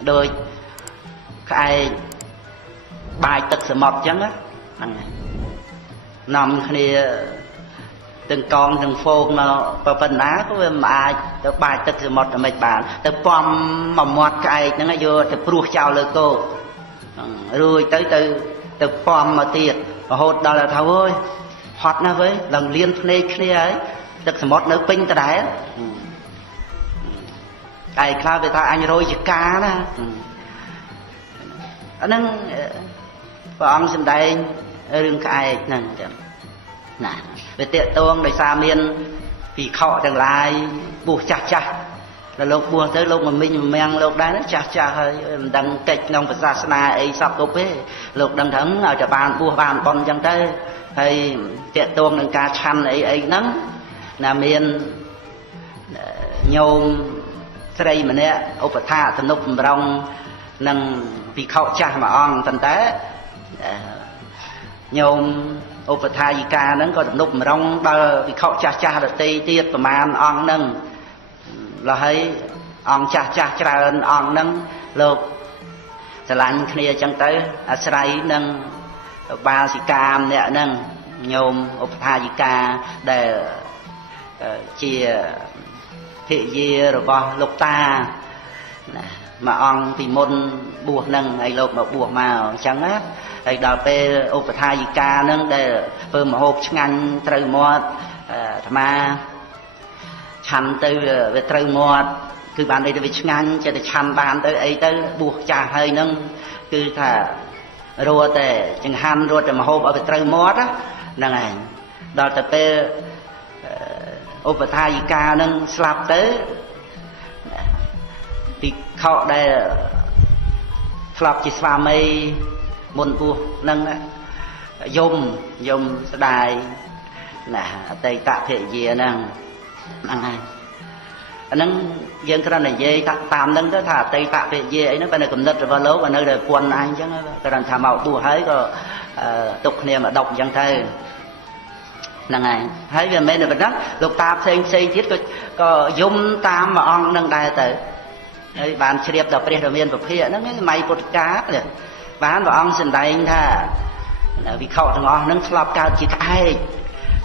đôi ai bài tật sờ mọt chẳng á nằm thì từng con từng phô mà phần á có mà tự bài tật sờ mọt là mấy bạn tự pom mà mọt cái nó vô tự pruh chào lời cô rồi tới tự pom mà tiệt và hốt đó là thầu ơi hot na với lần liên này ấy tật sờ mọt nữa pin ta đái ai khai về ta anh rồi chỉ cá đó anh nâng và ông xin đây rừng cái nâng nè về tiện tuông đời xa miên vì khọ chẳng lại buộc chặt là lúc buồn tới lúc mà mình mang lúc đấy nó chặt hơi đằng kịch nông vật gia ấy sắp tốt ấy lúc đằng thắng ở cho bàn buộc bàn con chẳng tới hay tiện tuông đằng cá chăn ấy nắng là miên nhôm đây mà nè ô phật tha thần nục rong nâng vì khẩu cha mà on thần tế nhôm ô phật tha gì ca nâng có nục rong đờ vì khẩu cha là tây tiết và man on nâng là thấy on cha ơn on nâng lục sẽ lạnh kia chẳng tới asrai nâng ba sĩ cam nè nâng nhôm ô phật tha gì ca để chia thị dê rồi bỏ lục ta mà ông thì môn buộc nâng hay lục mà buộc màu chẳng á hay đào pe ô phật hai ca nâng để vừa mà hộp ngăn trừ mọt mà chăn từ về trừ mọt cứ bạn đây về ngăn cho để chăn bàn tới ấy tới buộc trà hơi nâng cứ thà rùa để chẳng han rùa để mà hộp ở về trừ mọt á nâng này đào pe ô phật hai ca nâng slap tới thì họ đây slap chỉ xóa mây môn vua nâng dùng đài nè tây tạ thể gì nâng này nâng dân cái này dây tạm nâng cái thả tây tạ thể gì ấy nó bên này cầm đất rồi vào lố và nơi đời quân anh chứ cái đàn thả màu bùa hấy có tục niệm mà đọc dân thơ nâng này thấy về mấy này mình đó lục ta xây thiết có dùng tam mà on nâng đài tới bạn chia đập bê đầu miền của phía nó may bột cá rồi bán vào on xin đây tha vì khẩu thằng on nâng slap cao chỉ ai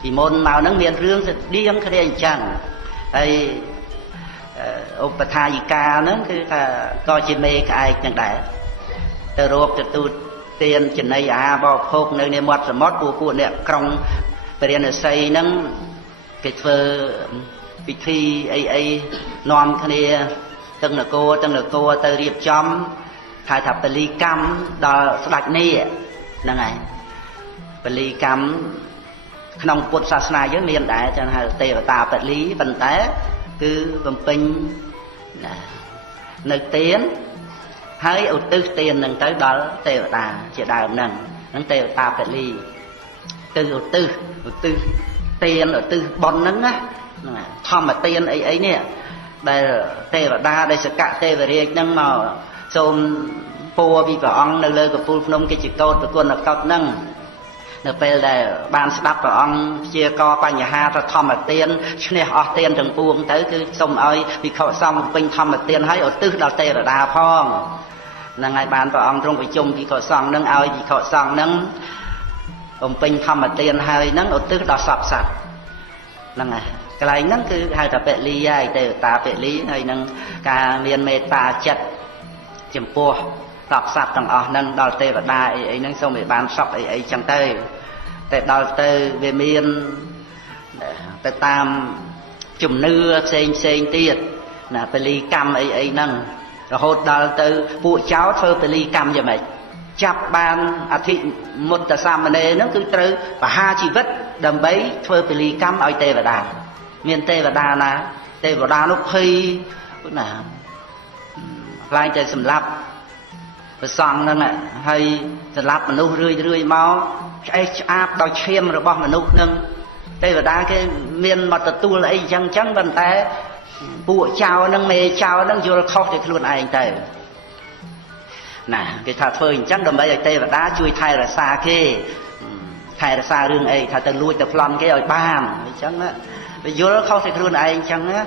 thì môn màu nâng miền rương sẽ đi ông cái chẳng hay Opatayika nó cứ coi chỉ mê cái chẳng đại từ rộp từ tu tiền trên này bao khốc nơi này mót rồi mót của nè trong về đây xây nâng cái phơ vị thi ai non cái này từng là cô từ điệp chom khai thập bali cam đò sạch nè là ngày bali cam nông Phật sa na với miền đại cho nên tề và ta vật lý vận tế cứ vòng pin nơi tiến hãy ưu tư tiền nâng tới đó tề và ta chỉ đạo nâng tề và ta vật lý từ ưu tư tiền ở tư bon nâng á thom mà tiền ấy nè đây tề và đa đây sẽ cả tề và riêng nâng màu xôm po vì vào ông nơi lơ của phu nông cái chỉ câu của quân là câu nâng nợ về là ban đáp vào ông chia co qua nhà ha ra thom mà tiền này họ tiền thường buông tới cứ xong ơi vì khẩu xong bình thom mà tiền hay ở tư đào tề và đa phong là ngày ban vào ông trong cái chung vì khẩu xong nâng ơi vì khẩu xong nâng ông bình thom mà tiền hay nâng ở tư đào sập sạch là ngày cái này nâng cứ hai tập vệ lý ai tề ta vệ lý hay nâng cả miền mê ta chật chìm po tập sạch thằng nâng đào tề và đa ấy nâng xong để ban sập ấy chẳng tê tại đào tề về miền tại tam chùm nưa xên tiệt là vệ lý cam ấy nâng rồi hốt đào tề phụ cháu thơ vệ lý cam vậy mày chắp ban thị một tờ sam này nó cứ trừ và hai chỉ vết đầm bấy thơ vệ lý cam ở tề và đà miền tề và đà là tề và đà nó phi là lai trời sầm lấp và xong nâng ạ hay sầm lấp mà nô rươi máu cái áp đòi chiêm rồi bao mà nô nâng tề và đà cái miền mặt tu là ấy chẳng bàn tay bụi chào nâng mê chào nâng vô khóc thì luôn ai tề nè cái thà phơi chắc đầm bấy ở tề và đá chui thay là xa kia thay là xa rương ấy thà từ lui từ plon cái ở bàn chẳng á vô khóc thì luôn ai chẳng á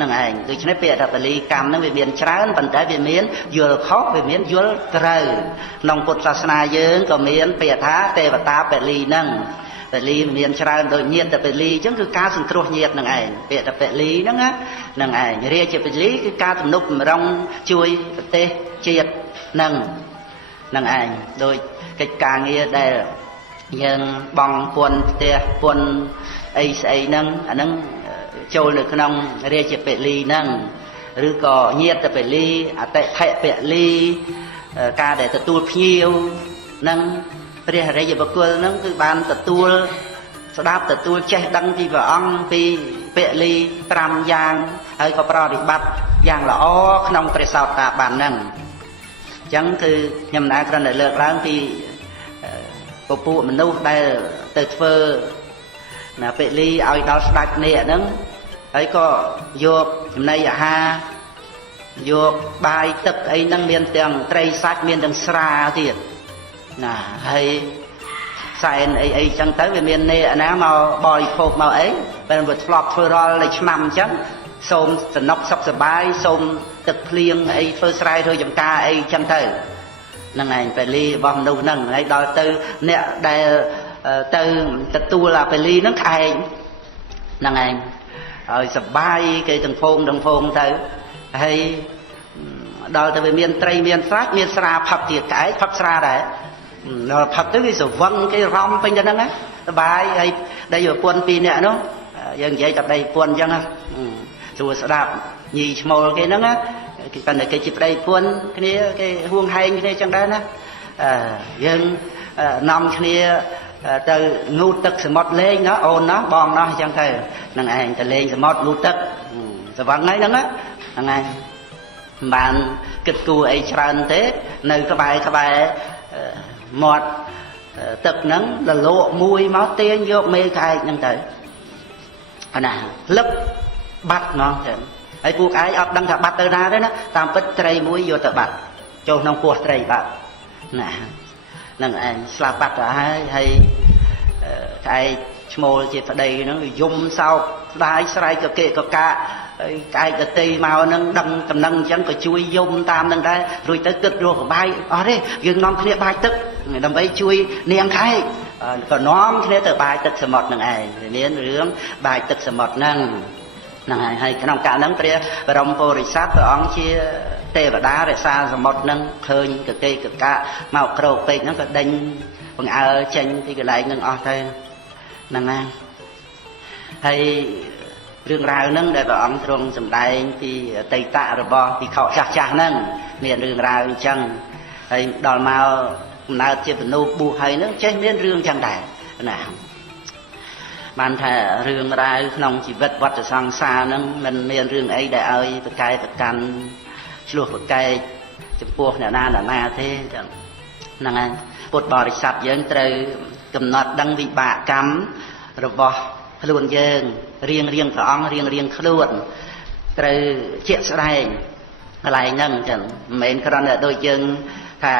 នឹងឯងដូច្នេះពាក្យថាពលីកម្មនឹងវាមានច្រើនប៉ុន្តែវាមានយល់ខុសវាមានយល់ត្រូវក្នុងពុទ្ធសាសនាយើងក៏មានពាក្យថាទេវតាពលីនឹងពលីមានច្រើនដូចញាតិពលីអញ្ចឹងគឺការសង្គ្រោះញាតិនឹងឯងពាក្យថាពលីហ្នឹងណានឹងឯងរាជពលីគឺការទំនុកបំរុងជួយប្រទេសជាតិនឹងឯងដោយកិច្ចការងារដែលយើងបងពន្ធផ្ទះពន្ធអីស្អីហ្នឹងអាហ្នឹងចូលនៅក្នុងរាជពលីហ្នឹងឬក៏ញាតិពលីអតិថិពលីការដែលទទួលភ្ញៀវហ្នឹងព្រះរាជបុគ្គលហ្នឹងគឺបានទទួលស្ដាប់ទទួលចេះដឹងពីព្រះអង្គពីពលី5យ៉ាងហើយក៏ប្រតិបត្តិយ៉ាងល្អក្នុងព្រះសោតាបានហ្នឹងអញ្ចឹងគឺខ្ញុំណាគ្រាន់តែលើកឡើងពីពពួកមនុស្សដែលទៅធ្វើណាពលីឲ្យដល់ស្ដេចនេះហ្នឹងហើយក៏យកចំណីអាហារយកបាយទឹកអីហ្នឹងមានទាំងត្រីសាច់មានទាំងស្រាទៀតណាហើយសែនអីចឹងទៅវាមានអ្នកណាមកបរិភោគមកអីពេលវាធ្លាប់ធ្វើរាល់នៃឆ្នាំអញ្ចឹងសូមសំណុកសុខសប្បាយសូមទឹកភ្លៀងអីធ្វើស្រែធ្វើចំការអីចឹងទៅហ្នឹងឯងពលីរបស់មនុស្សហ្នឹងហើយដល់ទៅអ្នកដែលទៅទទួលអាពលីហ្នឹងក្អែកហ្នឹងឯងឲ្យសបាយគេទាំងភងទៅហើយដល់ទៅវាមានត្រីមានស្រាច់មានស្រាផឹកទៀតក្អែកផឹកស្រាដែរដល់ផឹកទៅវាស្វឹងគេរំពេញទៅហ្នឹងសបាយហើយដៃប្រពន្ធ2នាក់នោះយើងនិយាយតែដៃប្រពន្ធអញ្ចឹងស្រួលស្ដាប់ញីឈ្មោលគេហ្នឹងគេប៉ុន្តែគេជាប្តីប្រពន្ធគ្នាគេហួងហែងគ្នាអញ្ចឹងដែរណាយើងនាំគ្នាទៅងូតទឹកសមុទ្រលេងណាអូនណាបងណាអញ្ចឹងទៅនឹងឯងទៅលេងសមុទ្រងូតទឹកស្វឹងហើយហ្នឹងហ្នឹងឯងមិនបានគិតគូរអីច្រើនទេនៅក្បែរមាត់ទឹកហ្នឹងលលោកមួយមកទាញយកមេក្អែកហ្នឹងទៅអាណាលឹបបាត់ហ្មងចឹងហើយពួកឯងអត់ដឹងថាបាត់ទៅណាទេណាតាមពិតត្រីមួយយកទៅបាត់ចូលក្នុងពោះត្រីបាត់ណានឹងឯងស្លាប់បាត់ទៅហើយក្អែកឈ្មោលជាប្តីហ្នឹងយំសោកស្ដាយស្រែកកកេកកាហើយក្អែកដតីមកហ្នឹងដឹងតំណឹងអញ្ចឹងក៏ជួយយំតាមនឹងដែររួចទៅគិតរកបាយអត់ទេយើងនាំគ្នាបាយទឹកដើម្បីជួយនាងក្អែកក៏នាំគ្នាទៅបាយទឹកសមុទ្រហ្នឹងឯងមានរឿងបាយទឹកសមុទ្រហ្នឹងហើយក្នុងកាលហ្នឹងព្រះបរមពុរិស័ទព្រះអង្គជាទេវតារក្សាសមុទ្រហ្នឹងឃើញកកេកកាមកក្រោកពេកហ្នឹងក៏ដេញបង្អើចេញពីកន្លែងហ្នឹងអស់ទៅហ្នឹងណាហើយរឿងរ៉ាវហ្នឹងដែលព្រះអង្គទ្រង់សម្ដែងពីអតីតរបស់ភិក្ខុចាស់ហ្នឹងមានរឿងរ៉ាវអញ្ចឹងហើយដល់មកកំណើតជាមនុស្សបួសហើយហ្នឹងចេះមានរឿងចឹងដែរណាបានថារឿងរ៉ាវក្នុងជីវិតវដ្តសង្សារហ្នឹងមិនមានរឿងអីដែលឲ្យប្រកែកប្រកាន់ឆ្លោះប្រកែកចំពោះអ្នកណាទេចឹងហ្នឹងហើយពុទ្ធបរិស័ទយើងត្រូវកំណត់ដឹងវិបាកកម្មរបស់ខ្លួនយើងរៀងព្រះអង្គរៀងខ្លួនត្រូវជាក់ស្ដែងកន្លែងហ្នឹងចឹងមិនមែនគ្រាន់តែដូចយើងថា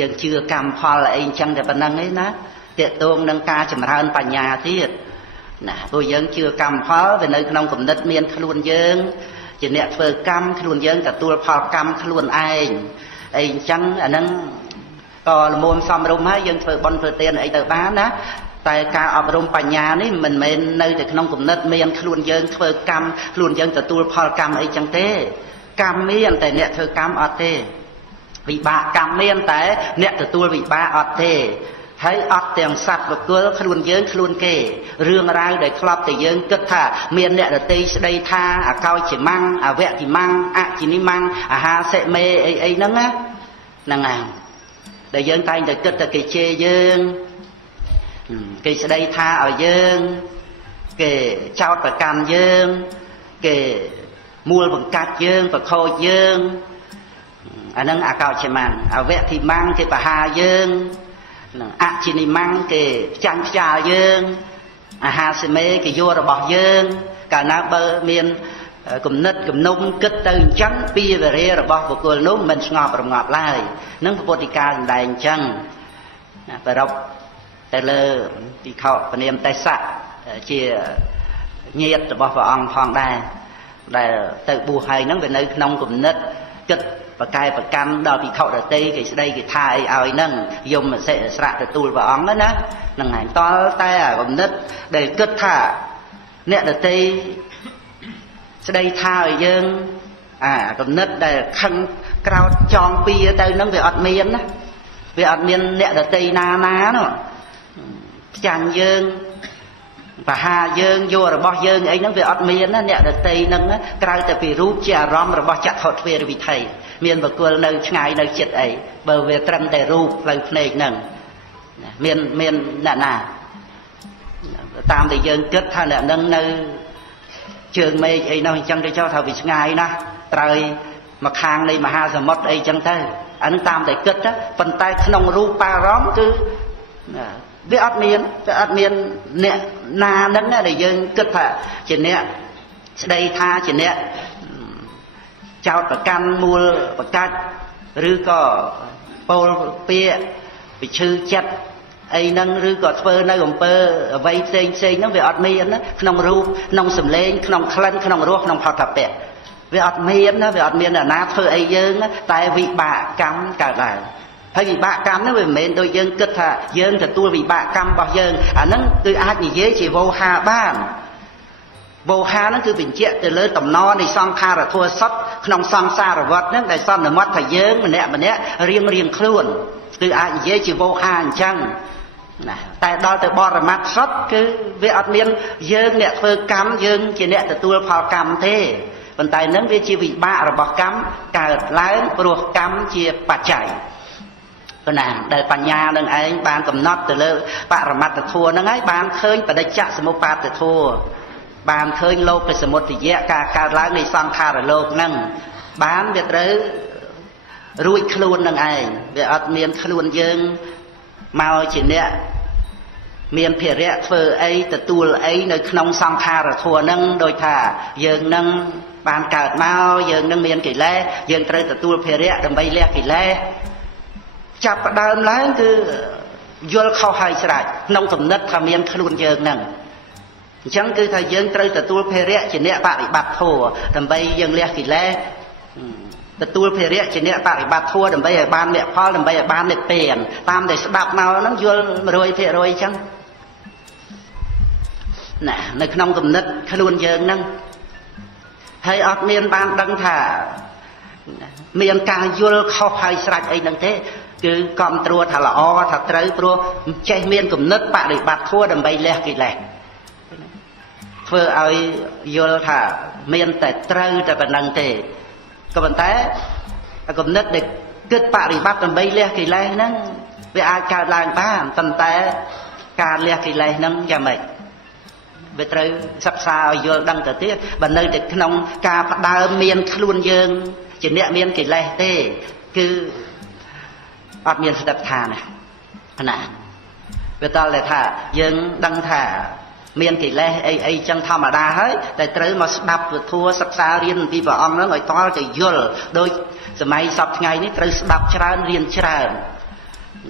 យើងជឿកម្មផលអីអញ្ចឹងតែប៉ុណ្្នឹងឯណាទាក់ទងនឹងការចម្រើនបញ្ញាទៀតណាព្រោះយើងជឿកម្មផលវានៅក្នុងគំនិតមានខ្លួនយើងជាអ្នកធ្វើកម្មខ្លួនយើងទទួលផលកម្មខ្លួនឯងអីអញ្ចឹងអាហ្នឹងក៏ល្មមសំរុំហើយយើងធ្វើបុណ្យធ្វើទានអីទៅបានណាតែការអប់រំបញ្ញានេះមិនមែននៅតែក្នុងគំនិតមានខ្លួនយើងធ្វើកម្មខ្លួនយើងទទួលផលកម្មអីចឹងទេកម្មមានតែអ្នកធ្វើកម្មអត់ទេវិបាកកម្មមានតែអ្នកទទួលវិបាកអត់ទេហើយអត់ទាំងសត្វបុគ្គលខ្លួនយើងខ្លួនគេរឿងរ៉ាវដែលធ្លាប់តែយើងគិតថាមានអ្នកដតីស្ដីថាអកោជាម៉ាំងអវៈជាម៉ាំងអជានិម៉ាំងអាហាសិមេអីហ្នឹងណាហ្នឹងហើយដែលយើងតែងតែគិតតែគេជេរយើងគេស្ដីថាឲ្យយើងគេចោទប្រកាន់យើងគេមួលបង្កាច់យើងប្រខូចយើងអាហ្នឹងអកោជាម៉ាំងអវៈធីម៉ាំងគេបហាយើងអជានិម៉ាំងគេផ្ចាញ់ផ្ចាលយើងអាហាសិមេគេយករបស់យើងកាលណាបើមានគំនិតគំនុំគិតទៅអញ្ចឹងពីវេរារបស់បុគ្គលនោះមិនស្ងប់រងាប់ឡើយនឹងពុទ្ធិកាសម្ដែងអញ្ចឹងប្ររពទៅលើភិក្ខុព្រានាមទេសៈជាញាតិរបស់ព្រះអង្គផងដែរ ដែលទៅបួសហើយហ្នឹងវានៅក្នុងគំនិតគិតប្រកែប្រកាន់ដល់ភិក្ខុដទៃគេស្ដីគេថាអីឲ្យហ្នឹងយមសិស្រៈទទួលព្រះអង្គណាហ្នឹងហើយតលតែគំនិតដែលគិតថាអ្នកដទៃស្ដីថាឲ្យយើងគំនិតដែលខឹងក្រោតចងពៀទៅហ្នឹងវាអត់មានណាវាអត់មានអ្នកដទៃណានោះផ្ចាញ់យើងបហាយើងយករបស់យើងអីហ្នឹងវាអត់មានណាអ្នកដទៃហ្នឹងក្រៅតែពីរូបជាអារម្មណ៍របស់ចក្ខុទ្វេរវិថីមានបុគ្គលនៅឆ្ងាយនៅចិត្តអីបើវាត្រឹមតែរូបផ្លូវភ្នែកហ្នឹងមានអ្នកណាតាមតែយើងគិតថាអ្នកហ្នឹងនៅជើងមេឃអីនោះអញ្ចឹងទៅចុះថាវាឆ្ងាយណាស់ត្រូវមកខាងនៃមហាសមុទ្រអីអញ្ចឹងទៅអានឹងតាមតែគិតប៉ុន្តែក្នុងរូបបារម្ភគឺវាអត់មានអ្នកណាហ្នឹងដែលយើងគិតថាជាអ្នកស្ដីថាជាអ្នកចោតប្រកាន់មូលប្រកាច់ឬក៏ពោលពាក្យវិឈឺចិត្តអីហ្នឹងឬក៏ធ្វើនៅអំពើអ្វីផ្សេងហ្នឹងវាអត់មានណាក្នុងរូបក្នុងសម្លេងក្នុងក្លិនក្នុងរសក្នុងផុតភៈវាអត់មានណាវាអត់មានអ្នកណាធ្វើអីយើងតែវិបាកកម្មកើតឡើងហើយវិបាកកម្មហ្នឹងវាមិនមែនដូចយើងគិតថាយើងទទួលវិបាកកម្មរបស់យើងអាហ្នឹងគឺអាចនិយាយជាវោហាបានវោហាហ្នឹងគឺបញ្ជាក់ទៅលើតំណនៃសង្ខារធัวសតក្នុងសង្សារវដ្តហ្នឹងដែលសន្មតថាយើងម្នាក់រៀងខ្លួនគឺអាចនិយាយជាវោហាអញ្ចឹងណាតែដល់ទៅបរមត្ថសតគឺវាអត់មានយើងអ្នកធ្វើកម្មយើងជាអ្នកទទួលផលកម្មទេប៉ុន្តែនឹងវាជាវិបាករបស់កម្មកើតឡើងព្រោះកម្មជាបច្ច័យប៉ុណ្ណាដែលបញ្ញានឹងឯងបានកំណត់ទៅលើបរមត្ថធម៌ហ្នឹងហើយបានឃើញបដិច្ចសមុប្បាទធម៌បានឃើញលោកសមុទយៈការកើតឡើងនៃសង្ខារលោកហ្នឹងបានវាត្រូវរួចខ្លួននឹងឯងវាអត់មានខ្លួនយើងមកជាអ្នកមានភារៈធ្វើអីទទួលអីនៅក្នុងសង្ខារធัวហ្នឹងដោយថាយើងនឹងបានកើតមកយើងនឹងមានកិលេសយើងត្រូវទទួលភារៈដើម្បីលះកិលេសចាប់ផ្ដើមឡើងគឺយល់ខុសហើយស្រេចក្នុងគំនិតថាមានខ្លួនយើងហ្នឹងអញ្ចឹងគឺថាយើងត្រូវទទួលភារៈជាអ្នកបប្រតិបត្តិធម៌ដើម្បីយើងលះកិលេសទទួលភារៈជាអ្នកបប្រតិបត្តិធម៌ដើម្បីឲ្យបានមគ្គផលដើម្បីឲ្យបាននិព្វានតាមដែលស្ដាប់មកហ្នឹងយល់ 100% អញ្ចឹងណានៅក្នុងគំនិតខ្លួនយើងហ្នឹងហើយអត់មានបានដឹងថាមានការយល់ខុសហើយស្រេចអីហ្នឹងទេគឺគ្រប់ត្រួតថាល្អថាត្រូវព្រោះចេះមានគំនិតបប្រតិបត្តិធម៌ដើម្បីលះកិលេសធ្វើឲ្យយល់ថាមានតែត្រូវតែប៉ុណ្្នឹងទេក៏ប៉ុន្តែគំនិតដែលគិតបប្រតិបត្តិដើម្បីលះកិលេសហ្នឹងវាអាចកើតឡើងបានប៉ុន្តែការលះកិលេសហ្នឹងយ៉ាងម៉េចវាត្រូវសិក្សាឲ្យយល់ដឹងទៅទៀតបើនៅតែក្នុងការផ្ដើមមានខ្លួនយើងជាអ្នកមានកិលេសទេគឺអត់មានស្ដេចថាណាវាតតែថាយើងដឹងថាមានកិលេសអីចឹងធម្មតាហើយតែត្រូវមកស្ដាប់ពធัวសិក្សារៀនពីព្រះអង្គហ្នឹងឲ្យតល់ទៅយល់ដោយសម័យសពថ្ងៃនេះត្រូវស្ដាប់ច្រើនរៀនច្រើន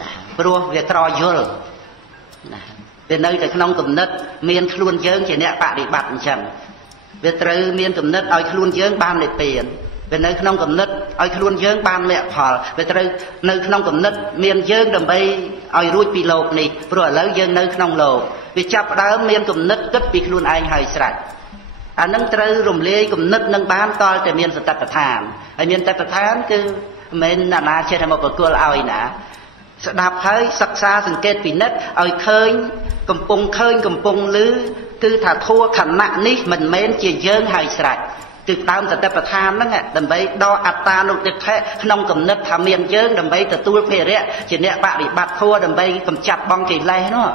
ណាព្រោះវាត្រយល់ណាវានៅតែក្នុងគំនិតមានខ្លួនយើងជាអ្នកបប្រតិបត្តិអញ្ចឹងវាត្រូវមានគំនិតឲ្យខ្លួនយើងបាននិព្វានវានៅក្នុងគំនិតឲ្យខ្លួនយើងបានមគ្គផលវាត្រូវនៅក្នុងគំនិតមានយើងដើម្បីឲ្យរួចពីលោកនេះព្រោះឥឡូវយើងនៅក្នុងលោកវាចាប់ផ្ដើមមានគំនិតគិតពីខ្លួនឯងហើយស្រេចអានឹងត្រូវរំលាយគំនិតនឹងបានតលតែមានសតិប្បដ្ឋានហើយមានសតិប្បដ្ឋានគឺមិនមែនណាចេះតែមកប្រគល់ឲ្យណាស្ដាប់ហើយសិក្សាសង្កេតពិនិត្យឲ្យឃើញកំពុងឮគឺថាធัวខណៈនេះមិនមែនជាយើងហើយស្រេចគឺដើមសតិប្បដ្ឋានហ្នឹងដើម្បីដកអត្តានុទិដ្ឋិក្នុងគំនិតថាមានយើងដើម្បីទទួលភារៈជាអ្នកបប្រតិបត្តិធម៌ដើម្បីកម្ចាត់បងកិលេសនោះ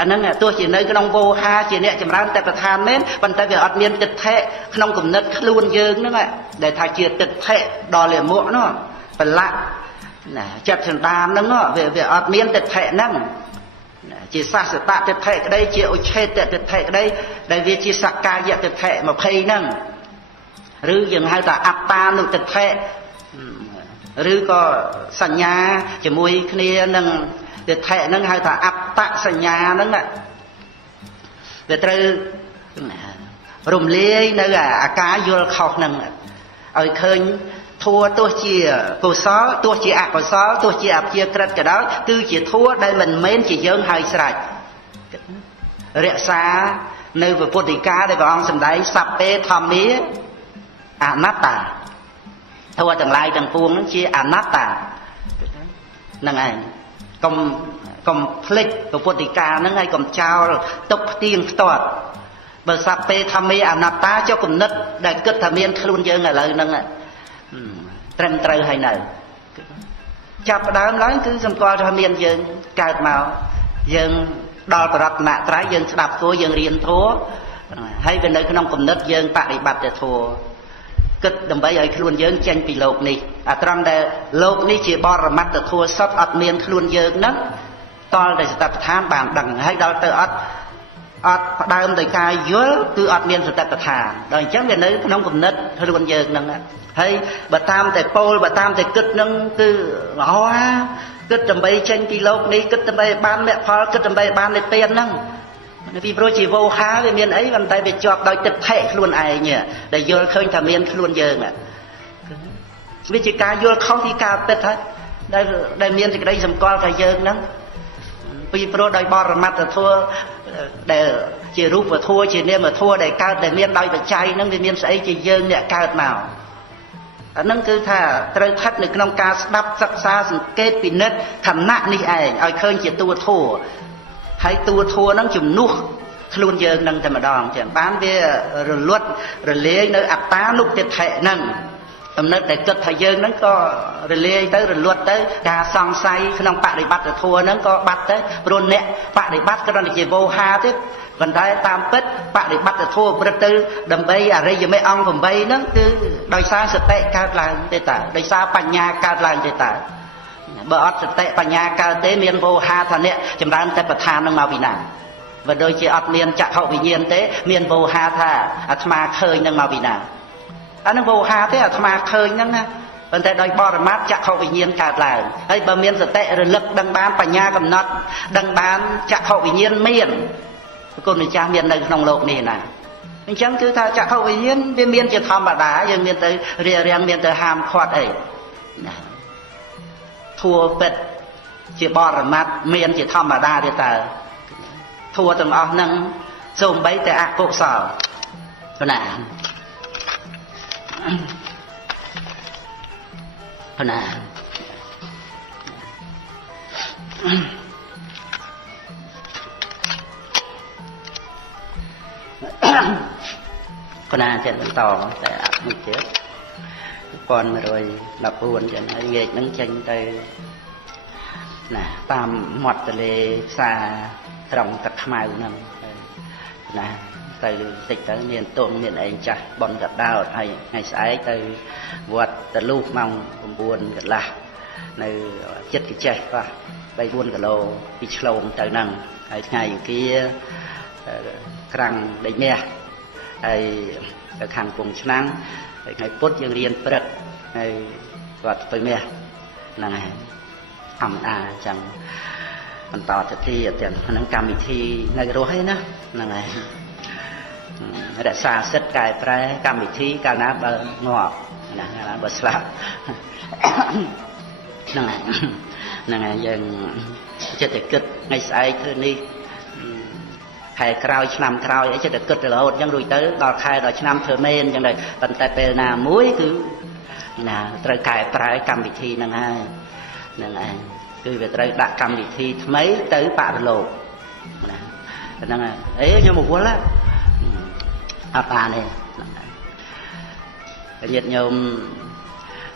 អាហ្នឹងទោះជានៅក្នុងវោហាជាអ្នកចម្រើនសតិប្បដ្ឋានមែនប៉ុន្តែវាអត់មានទិដ្ឋិក្នុងគំនិតខ្លួនយើងហ្នឹងដែលថាជាទិដ្ឋិដល់លាមកនោះប្រឡាក់ណាចិត្តសន្តានហ្នឹងវាអត់មានទិដ្ឋិហ្នឹងជាសាសតទិដ្ឋិក្តីជាឧច្ឆេតទិដ្ឋិក្តីដែលវាជាសក្កាយទិដ្ឋិ20ហ្នឹងឬយើងហៅថាអត្តានុទិដ្ឋិឬក៏សញ្ញាជាមួយគ្នានឹងទិដ្ឋិហ្នឹងហៅថាអត្តសញ្ញាហ្នឹងវាត្រូវ រំលាយនៅអាការយល់ខុសហ្នឹងឲ្យឃើញធัวទោះជាកុសលទោះជាអកុសលទោះជាអព្យាក្រឹតក៏ដោយគឺជាធัวដែលមិនមែនជាយើងហើយស្រេចរក្សានៅពុទ្ធដីកាដែលព្រះអង្គសម្ដែងសព្វេធម្មាអនត្តាធัวទាំងឡាយទាំងពួងហ្នឹងជាអនត្តាហ្នឹងឯងកុំភ្លេចពុទ្ធដីកាហ្នឹងហើយកុំចោលទុកផ្ទៀងផ្ទាត់បើសព្វេធម្មាអនត្តាចុះគំនិតដែលគិតថាមានខ្លួនយើងឥឡូវហ្នឹងត្រឹមត្រូវហើយនៅចាប់ផ្ដើមឡើងគឺសម្គាល់ថាមានយើងកើតមកយើងដល់បរតនត្រ័យយើងស្ដាប់ធัวយើងរៀនធัวហើយវានៅក្នុងគំនិតយើងបប្រតិបត្តិធัวគិតដើម្បីឲ្យខ្លួនយើងចេញពីលោកនេះអាត្រង់ដែលលោកនេះជាបរមត្តធัวសពអត់មានខ្លួនយើងហ្នឹងតលតែសតិប្បដ្ឋានបានដឹងហើយដល់ទៅអត់ផ្ដើមដោយការយល់គឺអត់មានសតិប្បដ្ឋានដល់អញ្ចឹងវានៅក្នុងគំនិតខ្លួនយើងហ្នឹងហើយបើតាមតែពោលបើតាមតែគិតហ្នឹងគឺល្អគិតដើម្បីចេញពីលោកនេះគិតដើម្បីបានមគ្គផលគិតដើម្បីបាននិព្វានហ្នឹងពីព្រោះជីវោហាវាមានអីប៉ុន្តែវាជាប់ដោយទិដ្ឋិខ្លួនឯងដែលយល់ឃើញថាមានខ្លួនយើងវាជាការយល់ខុសពីការពិតហើយដែលមានសេចក្តីសម្គាល់ថាយើងហ្នឹងពីព្រោះដោយបរមត្តធัวដែលជារូបធัวជានាមធัวដែលកើតដែលមានដោយបច្ច័យហ្នឹងវាមានស្អីជាយើងអ្នកកើតមកអាហ្នឹងគឺថាត្រូវស្ថិតនៅក្នុងការស្ដាប់សិក្សាសង្កេតពិនិត្យឋានៈនេះឯងឲ្យឃើញជាតួធัวហើយតួធัวហ្នឹងជំនួសខ្លួនយើងនឹងតែម្ដងចឹងបានវារលត់រលាយនៅអត្តានុទិដ្ឋិហ្នឹងកំណត់ដែលគិតថាយើងហ្នឹងក៏រលាយទៅរលត់ទៅការសង្ស័យក្នុងបរិបត្តិធัวហ្នឹងក៏បាត់ទៅព្រោះអ្នកបរិបត្តិគ្រាន់តែជាវោហាទេប៉ុន្តែតាមពិតបរិបត្តិធัวប្រព្រឹត្តទៅដើម្បីអរិយមេអង្គ8ហ្នឹងគឺដោយសារសតិកើតឡើងទេតាដោយសារបញ្ញាកើតឡើងទេតាបើអត់សតិបញ្ញាកើតទេមានវោហាថាអ្នកចម្រើនតែប្រឋាននឹងមកពីណាបើដូចជាអត់មានចក្ខុវិញ្ញាណទេមានវោហាថាអាត្មាឃើញនឹងមកពីណាអានឹងវោហាទេអាត្មាឃើញហ្នឹងណាប៉ុន្តែដោយបរមត្តចក្ខុវិញ្ញាណកើតឡើងហើយបើមានសតិរលឹកដឹងបានបញ្ញាកំណត់ដឹងបានចក្ខុវិញ្ញាណមានគុណម្ចាស់មាននៅក្នុងលោកនេះណាអញ្ចឹងគឺថាចក្ខុវិញ្ញាណវាមានជាធម្មតាយើងមានទៅរៀងមានទៅហាមឃាត់អីណាធัวពិតជាបរមត្តមានជាធម្មតាទេតើធัวទាំងអស់ហ្នឹងសូម្បីតែអកុសលណាណាកណាចេះបន្តតែអត់មួយទៀត1114ចឹងហើយងាកហ្នឹងចេញទៅណាតាមមាត់ទន្លេផ្សារត្រង់ទឹកខ្មៅហ្នឹងណាទៅតិចទៅមានទុំមានឯងចាស់បនកដោតហើយថ្ងៃស្អែកទៅវត្តតលូម៉ោង9កន្លះនៅចិត្តកចេះបាទ 3-4 គីឡូពីឆ្លងទៅហ្នឹងហើយថ្ងៃអង្គារក្រាំងដេញមាសហើយទៅខាងពងឆ្នាំងហើយថ្ងៃពុធយើងរៀនព្រឹកហើយគាត់ទៅមាសហ្នឹងហើយធម្មតាអញ្ចឹងបន្តទៅទៀតហ្នឹងកម្មវិធីនៅរស់ឯណាហ្នឹងហើយរក្សាសិទ្ធិកែប្រែកម្មវិធីកាលណាបើងាប់ណាបើស្លាប់ហ្នឹងហើយយើងចិត្តតែគិតថ្ងៃស្អែកធ្វើនេះខែក្រោយឆ្នាំក្រោយអីចិត្តតែគិតរហូតអញ្ចឹងរួចទៅដល់ខែដល់ឆ្នាំធ្វើមែនអញ្ចឹងដែរប៉ុន្តែពេលណាមួយគឺណាត្រូវកែប្រែកម្មវិធីហ្នឹងហើយហ្នឹងឯងគឺវាត្រូវដាក់កម្មវិធីថ្មីទៅបរិលោកណាហ្នឹងហើយអេខ្ញុំមកវល់អត់បានទេញាតិញោម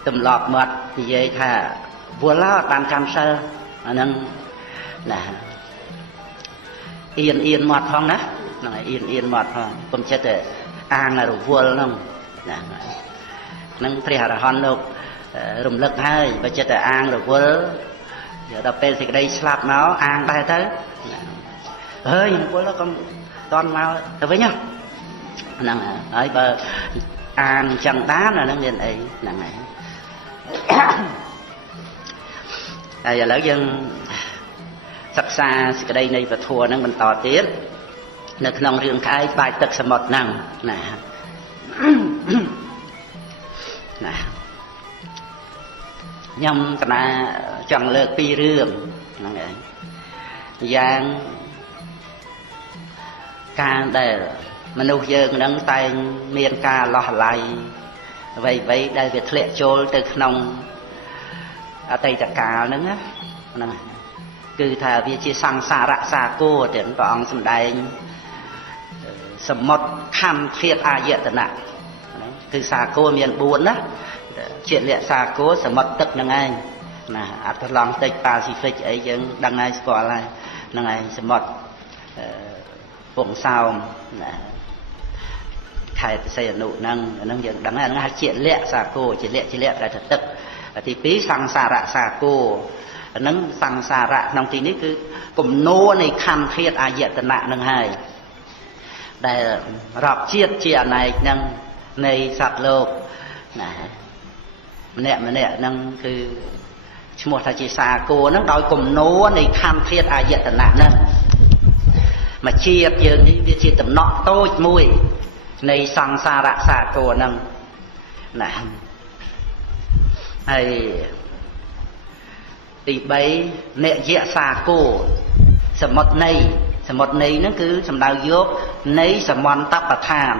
ទម្លាប់មាត់និយាយថាវល់អត់បានកម្មសិលអាហ្នឹងណាអៀនមាត់ផងណាហ្នឹងហើយអៀនមាត់ផងកុំចិត្តតែអាងរវល់ហ្នឹងណាហ្នឹងព្រះអរហន្តលោករំលឹកហើយបើចិត្តតែអាងរវល់ដល់ពេលសេចក្តីស្លាប់មកអាងដែរទៅហើយរវល់ក៏តន់មកទៅវិញហ្នឹងហើយបើអានចឹងបានអាហ្នឹងមានអីហ្នឹងហើយហើយឥឡូវយើងសិក្សាសេចក្តីនៃពធហ្នឹងបន្តទៀត នៅក្នុងរឿងក្អែកបាច់ទឹកសមុទ្រហ្នឹងណាណាខ្ញុំកណាចង់លើកពីររឿងហ្នឹងឯងយ៉ាងការដែលមនុស្សយើងនឹងតែងមានការលោះឡៃអ្វីៗដែលវាធ្លាក់ចូលទៅក្នុងអតីតកាលហ្នឹងហ្នឹងគឺថាវាជាសង្សារៈសាគរទាំងព្រះអង្គសម្ដែងសមុទ្រខន្ធធាតុអាយតនៈគឺសាគរមាន4ណាជាលក្ខសាគរសមុទ្រទឹកហ្នឹងឯងណាអត់ឡង់តិចប៉ាស៊ីហ្វិកអីយើងដឹងហើយស្គាល់ហើយហ្នឹងឯងសមុទ្រពងសោមណាខេត្តសីហនុហ្នឹងយើងដឹងហើយហ្នឹងហៅជាលក្ខសាគរជាលក្ខតែទឹកទី2សង្សារៈសាគរហ្នឹងសង្សារៈក្នុងទីនេះគឺគំនូនៃខន្ធធាតុអាយតនៈហ្នឹងហើយដែលរាប់ជាតិជាអនេកហ្នឹងនៃសត្វលោកណាម្នាក់ហ្នឹងគឺឈ្មោះថាជាសាគរហ្នឹងដោយគំនូនៃខន្ធធាតុអាយតនៈហ្នឹងមកជាតិយើងនេះវាជាតំណក់តូចមួយនៃសង្សារៈសាគរហ្នឹងណាហើយទី3និយសាគរសមុទ្រនៃហ្នឹងគឺសំដៅយកនៃសមន្តបដ្ឋាន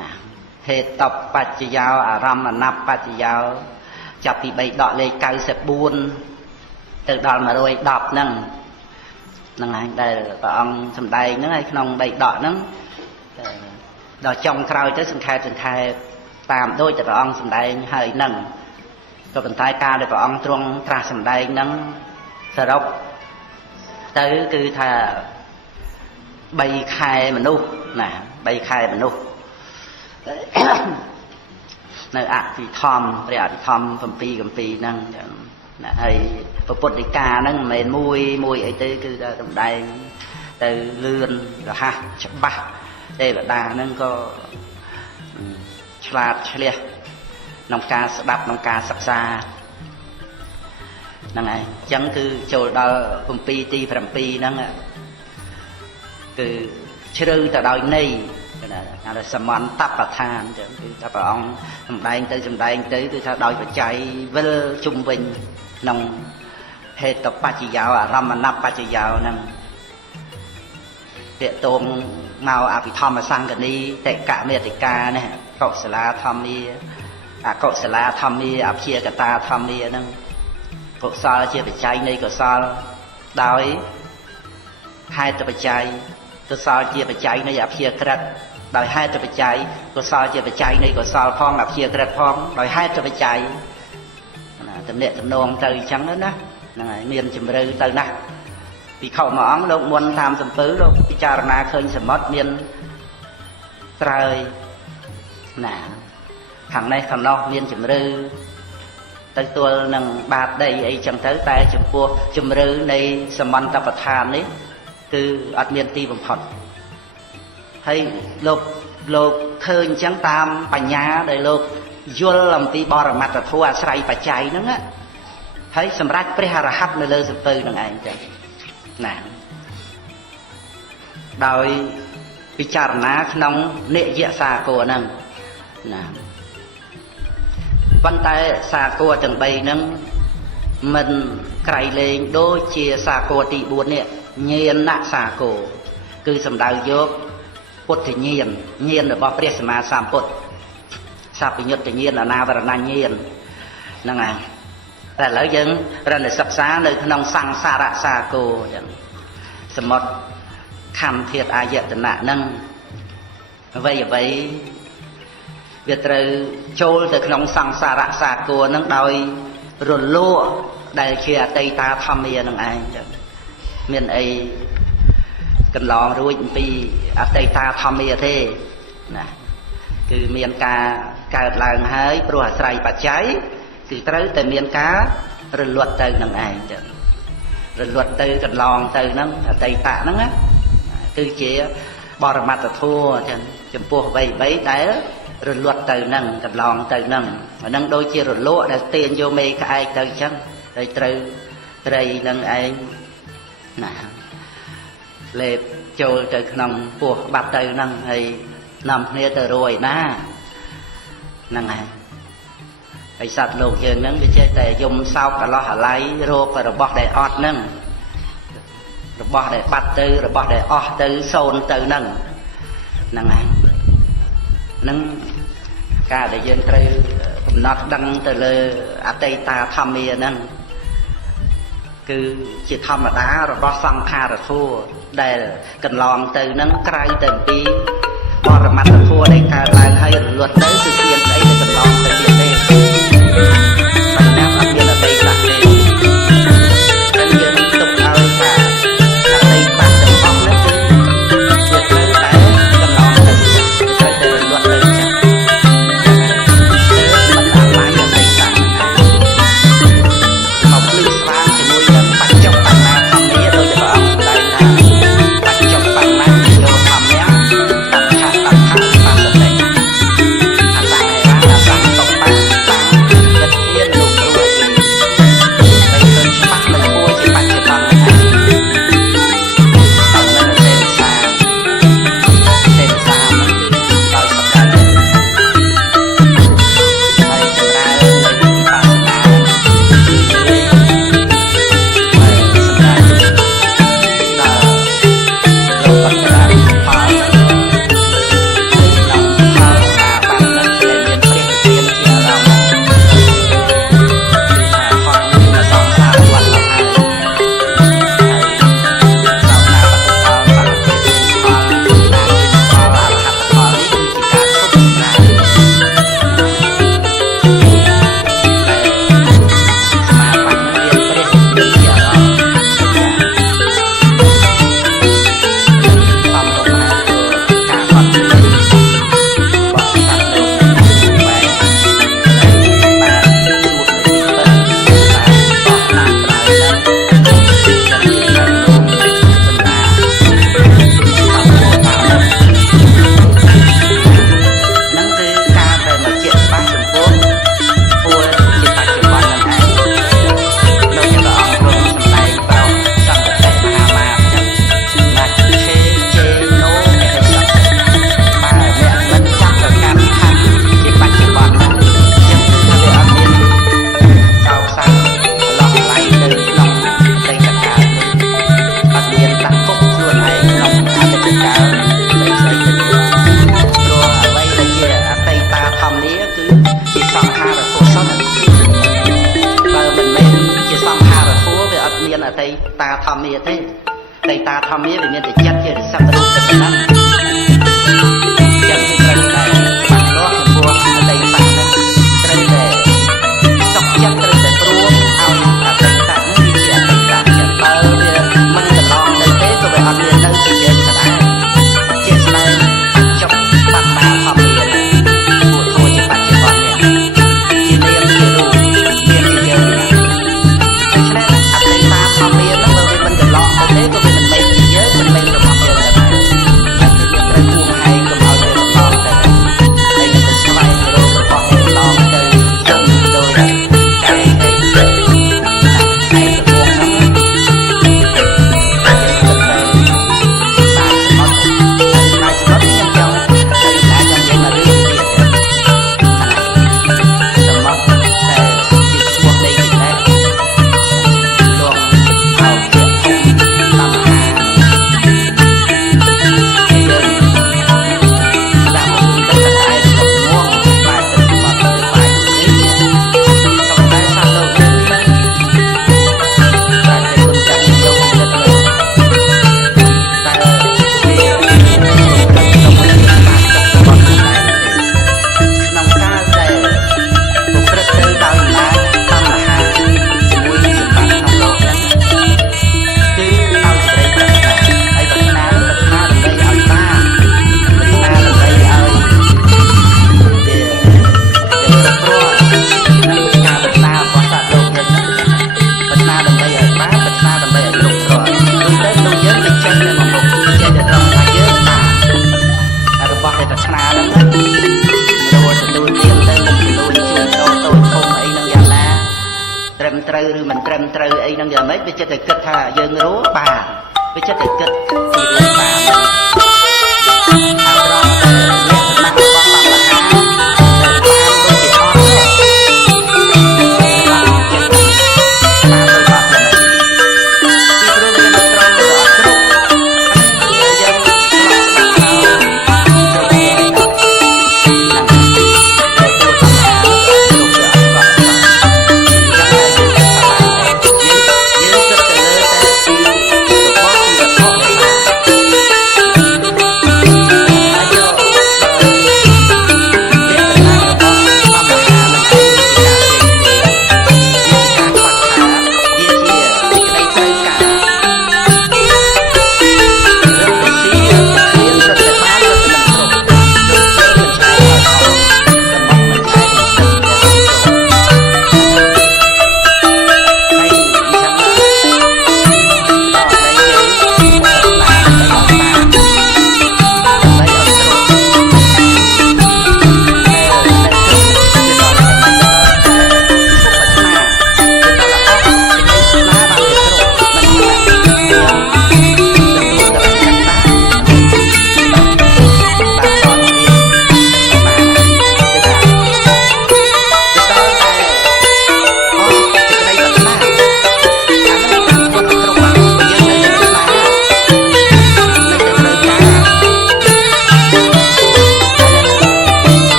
ណាហេតុបច្ចយោអារម្មណ៍អនបច្ចយោចាប់ពី3ដកលេខ94ទៅដល់110ហ្នឹងហើយដែលព្រះអង្គសម្ដែងហ្នឹងហើយក្នុង3ដកហ្នឹងដល់ចុងក្រោយទៅសង្ខេបតាមដូចតែព្រះអង្គសម្ដែងហើយហ្នឹងក៏ប៉ុន្តែការដែលព្រះអង្គទ្រង់ត្រាស់សម្ដែងហ្នឹងសរុបទៅគឺថា3ខែមនុស្សណា3ខែមនុស្សនៅអភិធម្មព្រះអភិធម្ម7គម្ពីរហ្នឹងណាហើយពុទ្ធដីកាហ្នឹងមិនមែនមួយអីទេគឺថាសម្ដែងទៅលឿនរហ័សច្បាស់ទេវតាហ្នឹងក៏ឆ្លាតឆ្លៀសក្នុងការស្ដាប់ក្នុងការសិក្សាហ្នឹងហើយអញ្ចឹងគឺចូលដល់គម្ពីរទី7ហ្នឹងគឺជ្រៅទៅដោយន័យណាហៅថាសមន្តបដ្ឋានអញ្ចឹងគឺថាព្រះអង្គសម្ដែងទៅគឺថាដោយបច្ច័យវិលជុំវិញក្នុងហេតុបច្ចយោអារម្មណបច្ចយោហ្នឹងតេតងមកអភិធម្មសង្កនីតេកមេតិកានេះកុសលាធម្មាអកុសលាធម្មាអព្យាកតាធម្មាហ្នឹងកុសលជាបច្ច័យនៃកុសលដោយហេតុបច្ច័យកុសលជាបច្ច័យនៃអព្យាក្រឹតដោយហេតុបច្ច័យកុសលជាបច្ច័យនៃកុសលផងអព្យាក្រឹតផងដោយហេតុបច្ច័យណាតំណែងតំណងទៅអញ្ចឹងណាហ្នឹងហើយមានជំរឿទៅណាស់ពីខោមួយអង្គលោកមុនតាមសំពើលោកពិចារណាឃើញសមុទ្រមានត្រើយណាខាងនេះខាងនោះមានជំរឿទៅទល់នឹងបាតដីអីចឹងទៅតែចំពោះជំរឿនៃសមន្តបដ្ឋាននេះគឺអត់មានទីបំផុតហើយលោកឃើញអញ្ចឹងតាមបញ្ញាដែលលោកយល់អំពីបរមត្ថធម៌អាស្រ័យបច្ច័យហ្នឹងហើយសម្រាប់ព្រះអរហន្តនៅលើសំពៅហ្នឹងឯងចឹងណាដោយពិចារណាក្នុងនិយសាគរហ្នឹងណាប៉ុន្តែសាគរទាំង3ហ្នឹងមិនក្រៃលែងដូចជាសាគរទី4នេះញាណសាគរគឺសំដៅយកពុទ្ធញាណរបស់ព្រះសម្មាសម្ពុទ្ធសព្វញ្ញុត្តញាណអនាវរណញាណហ្នឹងហើយតែឥឡូវយើងរនសិក្សានៅក្នុងសង្សារៈសាគរចឹងសមុទ្រខន្ធធាតុអាយតនៈហ្នឹងអ្វីវាត្រូវចូលទៅក្នុងសង្សារៈសាគរហ្នឹងដោយរលកដែលជាអតីតាធម្មានឹងឯងចឹងមានអីកន្លងរួចអំពីអតីតាធម្មាទេណាគឺមានការកើតឡើងហើយព្រោះអាស្រ័យបច្ច័យគឺត្រូវតែមានការរលត់ទៅនឹងឯងចឹងរលត់ទៅកន្លងទៅហ្នឹងអតីតៈហ្នឹងណាគឺជាបរមត្ថធម៌ចឹងចំពោះអ្វីដែលរលត់ទៅហ្នឹងកន្លងទៅហ្នឹងអាហ្នឹងដូចជារលកដែលទាញយកមេក្អែកទៅចឹងហើយត្រូវត្រីនឹងឯងណាលេប ចូលទៅក្នុងពោះបាត់ទៅហ្នឹងហើយនាំគ្នាទៅរួយណាហ្នឹងហើយសត្វលោកយើងហ្នឹងវាចេះតែយំសោកកន្លោះអាល័យរោគរបស់ដែលអត់ហ្នឹងរបស់ដែលបាត់ទៅរបស់ដែលអស់ទៅសូន្យទៅហ្នឹងហ្នឹងការដែលយើងត្រូវកំណត់ដឹងទៅលើអតីតធម្មាហ្នឹងគឺជាធម្មតារបស់សង្ខារធัวដែលកន្លងទៅហ្នឹងក្រៅទៅពីបរមត្ថធัวដែលកើតឡើងហើយរលត់ទៅគឺមានស្អីដែលកន្លងទៅទៀតទេសម្រាប់អត់មានអតីតទេតែយើងទុកឲ្យថាអតីតទាំងអស់ហ្នឹងគឺវាត្រូវតែកន្លងទៅត្រូវតែរលត់ទៅចា៎មិនអាឡ័យអតីតមកភ្លឺស្វាងជាមួយនឹងបច្ចុប្បន្នធម្មាដោយព្រះអង្គសម្ដែងថាបច្ចុប្បន្នយោធម្មាតថៈបស្សតិអាសង្ហេរាអាសង្ឃតុបបាំងវិទ្យាលោកគ្រូឲ្យឃើញច្បាស់នឹងពួរជាបច្ចុប្បន្នហ្នឹងហើយដល់នៅសេសាហ្នឹងគឺដោយសក្ការៈហើយចម្រើននៅវិបស្សនាតាធម្មាទេតែតាធម្មាវាមានតែចិត្តជាសត្វរូបតែប៉ុណ្ណឹងចិត្តត្រូវតែច្បាស់លាស់ចំពោះអតីតហ្នឹងត្រូវតែសុខចិត្តត្រូវតែព្រមឲ្យអតីតហ្នឹងវាជាអតីតចិត្តបើវាមិនកន្លងទៅទេក៏វាអត់មាននៅជាយើងដដែលជាស្ដែងចប់បត្តាធម្មាពួកធัวជាបច្ចុប្បន្ននេះជានាមជារូបមានជាយើងដូច្នេះអតីតធម្មាហ្នឹងបើវាមិនកន្លងទៅទេក៏វាមិនមែនជាយើងមិនមែនរបស់យើងដែរហើយយើងត្រូវគួរហើយកុំឲ្យវាកន្លងទៅហើយនឹងទៅស្វែងរករបស់វាកន្លងទៅចឹងដោយតែឯងទៅឯងទៅហ្នឹងត្រូវឬមិនត្រឹមត្រូវអីហ្នឹងយ៉ាងម៉េចវាចិត្តតែគិតថាយើងរੂបាន វាចិត្តតែគិតពីរឿងតាមអារម្មណ៍ដែលលក្ខណៈរបស់តាមមហាដែលបានដូចជាអត់ទេបានចិត្តបានដូចអត់ទេពីព្រោះវានៅត្រង់ទៅអត់គ្រប់យើងស្លាប់ស្ដាប់ហើយទៅយើង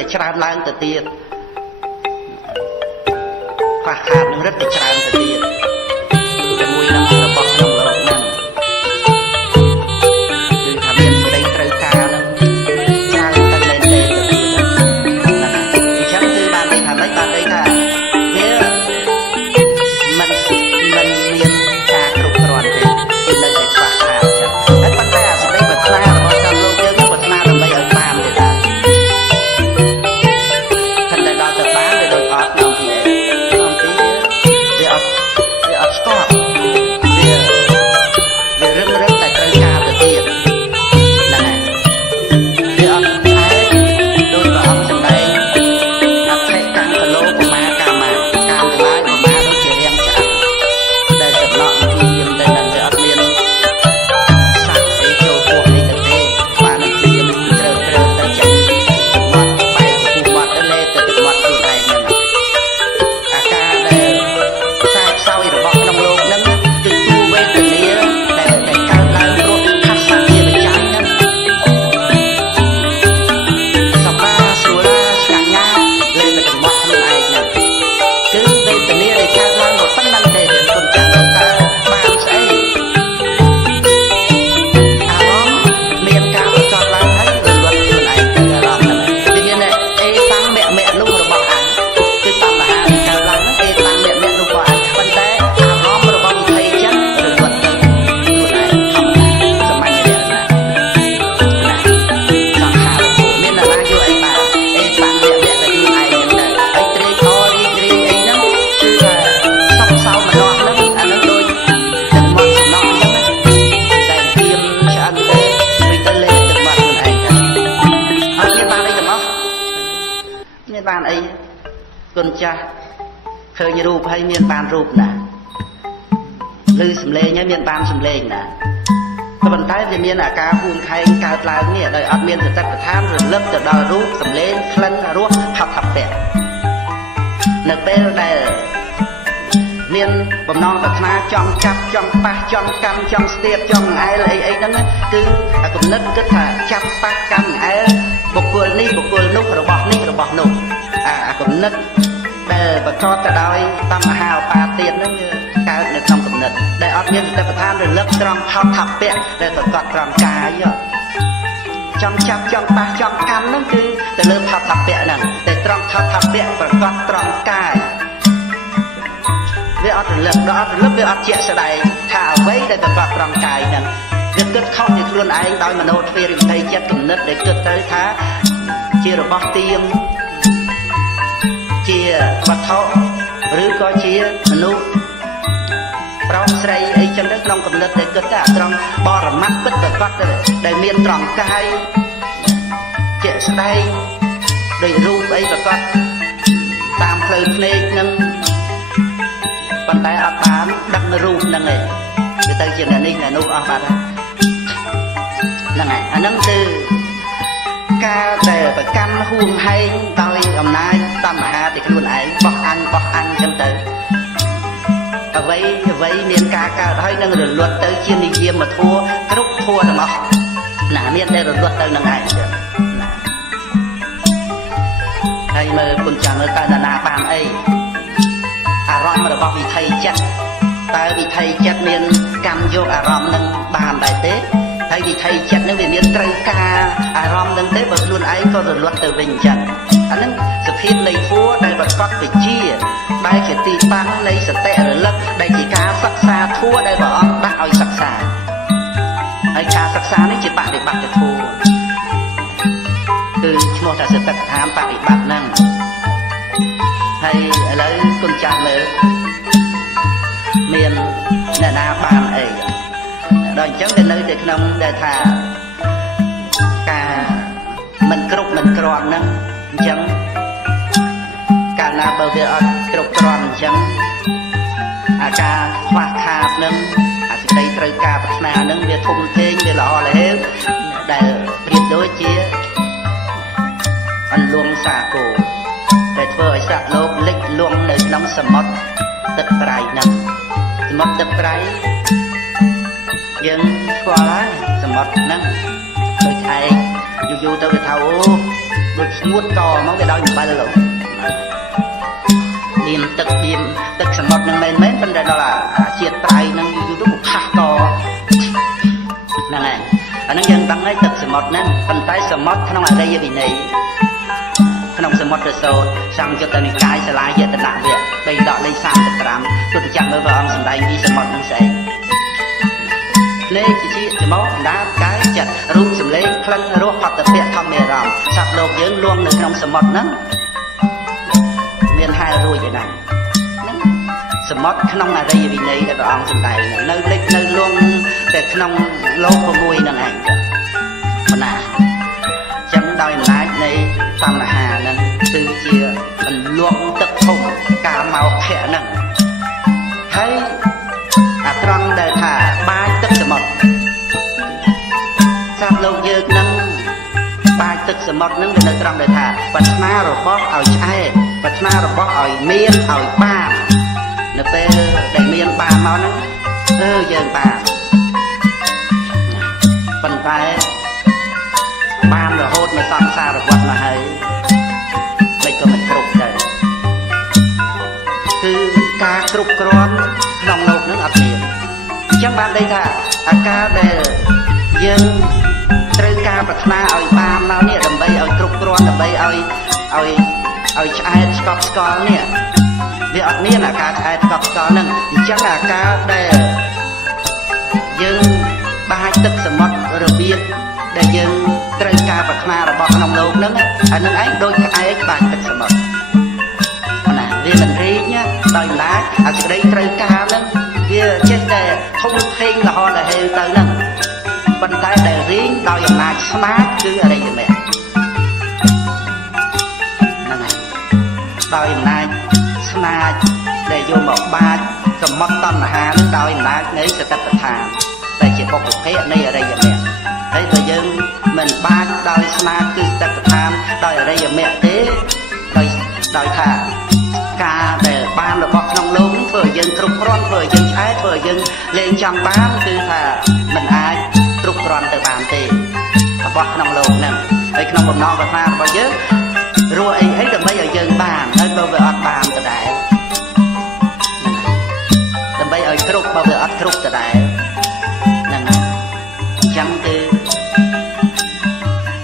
ទៅច្រើនឡើងទៅទៀតខ្វះខាតនឹងរឹតទៅច្រើនទៅទៀតជាមួយនឹងរបស់ក្នុងលោកហ្នឹងគឺថាមានក្តីត្រូវការនឹងច្រើនទៅលែងទៅទៀតអញ្ចឹងគឺបានន័យថាម៉េចបានន័យថាវាមិនមានការគ្រប់គ្រាន់ទេគឺនៅតែខ្វះខាតចឹងហើយប៉ុន្តែអាសេចក្តីប្រាថ្នារបស់តាមលោកយើងប្រាថ្នាដើម្បីឲ្យបានទេតាបានអីគុណចាស់ឃើញរូបហើយមានបានរូបណាឮសំឡេងហើយមានបានសំឡេងណាក៏ប៉ុន្តែវាមានអាការពួនខែងកើតឡើងនេះដោយអត់មានសតិប្បដ្ឋានរលឹកទៅដល់រូបសំឡេងក្លិនរសផាប់ផាប់ៈនៅពេលដែលមានបំណងប្រាថ្នាចង់ចាប់ចង់ប៉ះចង់កាន់ចង់ស្ទាបចង់អែលអីហ្នឹងគឺអាគំនិតគិតថាចាប់ប៉ះកាន់អែលបុគ្គលនេះបុគ្គលនោះរបស់នេះរបស់នោះអាគំនិតដែលប្រកបទៅដោយតណ្ហាឧបាទានហ្នឹងកើតនៅក្នុងគំនិតដែលអត់មានសតិប្បដ្ឋានរលឹកត្រង់ផោតថាពៈដែលប្រកបត្រង់កាយចង់ចាប់ចង់ប៉ះចង់កាន់ហ្នឹងគឺទៅលើផោតថាពៈហ្នឹងតែត្រង់ផោតថាពៈប្រកបត្រង់កាយវាអត់រលឹកដល់អត់រលឹកវាអត់ជាក់ស្ដែងថាអ្វីដែលប្រកបត្រង់កាយហ្នឹងវាគិតខុសពីខ្លួនឯងដោយមโนទ្វេរិទ្ធិចិត្តគំនិតដែលគិតទៅថាជារបស់ទៀមជាវត្ថុឬក៏ជាមនុស្ស ប្រងស្រីអីចឹងទៅក្នុងកំណត់តែគិតតែត្រង់បរមត្តពិតប្រកបដែលមានត្រង់កាយជាក់ស្ដែងដោយរូបអីប្រកបតាមផ្លូវភ្នែកនឹងប៉ុន្តែអត់បានដឹករូបហ្នឹងឯងវាទៅជានេះនោះអស់បាត់ហ្នឹងហើយអាហ្នឹងគឺការដែលប្រកាន់ហួងហែងដោយអំណាចតណ្ហាពីខ្លួនឯងបោះអញចឹងទៅអ្វីមានការកើតហើយនឹងរលត់ទៅជានិយមធัวគ្រប់ធัวទាំងអស់ណាមានតែរលត់ទៅនឹងឯងណាហើយមើលគុណចាំមើលតើណាបានអីអារម្មណ៍របស់វិថីចិត្តតើវិថីចិត្តមានកម្មយកអារម្មណ៍នឹងបានដែរទេហើយវិថីចិត្តនឹងវាមានត្រូវការអារម្មណ៍នឹងទេបើខ្លួនឯងក៏រលត់ទៅវិញចឹងអានឹងសភាពនៃធัวដែលប្រកបវិជ្ជាដែលជាទីតាំងនៃសតិរលឹកដែលជាការសិក្សាធัวដែលព្រះអង្គដាក់ឲ្យសិក្សាហើយការសិក្សានេះជាបដិបត្តិធัวគឺឈ្មោះថាសតិដ្ឋានបដិបត្តិហ្នឹងហើយឥឡូវគុណចាស់មើលមានអ្នកណាបានអីដល់អញ្ចឹងវានៅតែក្នុងដែលថាការមិនគ្រប់មិនគ្រាន់ហ្នឹងអញ្ចឹងកាលណាបើវាអត់គ្រប់គ្រាន់អញ្ចឹងអាការខ្វះខាតហ្នឹងអាសេចក្តីត្រូវការប្រាថ្នាហ្នឹងវាធំធេងវាល្អល្អហេវដែលប្រៀបដូចជាអន្លង់សាគោដែលធ្វើឲ្យសត្វលោកលិចលង់នៅក្នុងសមុទ្រទឹកប្រៃហ្នឹងសមុទ្រទឹកប្រៃយើងស្គាល់ហើយសមុទ្រហ្នឹងដូចឯងយូរទៅវាថាអូដូចស្ងួតកមកវាដោយអំបិលលោកឌៀមទឹកសមុទ្រហ្នឹងមែនប៉ុន្តែដល់អាជាតិប្រៃហ្នឹងយូរទៅខះកហ្នឹងហើយអាហ្នឹងយើងដឹងហើយទឹកសមុទ្រហ្នឹងប៉ុន្តែសមុទ្រក្នុងអរិយវិន័យក្នុងសមុទ្រសោតសង្យុត្តនិកាយសាលាយតនៈវគ្គ3ដកលេខ35ទុតិចាំមើលព្រះអង្គសម្ដែងពីសមុទ្រហ្នឹងស្អីលេខជាច្មោះដានកាយចិត្តរូបសម្លេងក្លិនរសផតពៈធម្មអារម្មណ៍សត្វលោកយើងលួងនៅក្នុងសមុទ្រហ្នឹងមានហែលរួចឯណាហ្នឹងសមុទ្រក្នុងអរិយវិន័យដែលព្រះអង្គសម្ដែងនៅលេខនៅលួងតែក្នុងលោក6ហ្នឹងឯងបណ្ណាចឹងដោយអំណាចនៃតណ្ហាហ្នឹងគឺជាអន្លង់ទឹកធំកាមោខៈហ្នឹងហើយអាត្រង់ដែលថាបាចទឹកសមុទ្រសត្វលោកយើងហ្នឹងបាចទឹកសមុទ្រហ្នឹងវានៅត្រង់ដែលថាប្រាថ្នារបស់ឲ្យឆ្អែតប្រាថ្នារបស់ឲ្យមានឲ្យបាននៅពេលដែលមានបានមកហ្នឹងយើងបានប៉ុន្តែបានរហូតមកសង្សារវត្តមកហើយមិនក៏មិនគ្រប់ដែរគឺការគ្រប់គ្រាន់ក្នុងលោកនឹងអត់មានអញ្ចឹងបានន័យថាអាការដែលយើងត្រូវការប្រាថ្នាឲ្យបានមកនេះដើម្បីឲ្យគ្រប់គ្រាន់ដើម្បីឲ្យឆ្អែតស្កប់ស្កល់នេះវាអត់មានអាការឆ្អែតស្កប់ស្កល់ហ្នឹងអញ្ចឹងអាការដែលយើងបាចទឹកសមុទ្ររបៀបដែលយើងត្រូវការប្រាថ្នារបស់ក្នុងលោកហ្នឹងអានឹងឯងដូចក្អែកបាចទឹកសមុទ្រណាវាមិនរីកដោយអំណាចអាសេចក្តីត្រូវការហ្នឹងវាចេះតែធំធេងរហូតដល់ហេវទៅហ្នឹងប៉ុន្តែដែលរីងដោយអំណាចស្មារតីគឺអរិយមគ្គហ្នឹងហើយដោយអំណាចស្មារតីដែលយកមកបាចសមុទ្រតណ្ហានឹងដោយអំណាចនៃសតិប្បដ្ឋានដែលជាបុព្វភេទនៃអរិយមគ្គហើយបើយើងមិនបាចដោយស្មារតីគឺសតិប្បដ្ឋានដោយអរិយមគ្គទេដោយថាការដែលបានរបស់ក្នុងលោកនឹងធ្វើឲ្យយើងគ្រប់គ្រាន់ធ្វើឲ្យយើងឆ្អែតធ្វើឲ្យយើងលេងចង់បានគឺថាមិនអាចគ្រប់គ្រាន់ទៅបានទេរបស់ក្នុងលោកហ្នឹងហើយក្នុងបំណងប្រាថ្នារបស់យើងរស់អីដើម្បីឲ្យយើងបានហើយបើវាអត់បានដដែលដើម្បីឲ្យគ្រប់បើវាអត់គ្រប់ដដែលហ្នឹងហើយអញ្ចឹងគឺ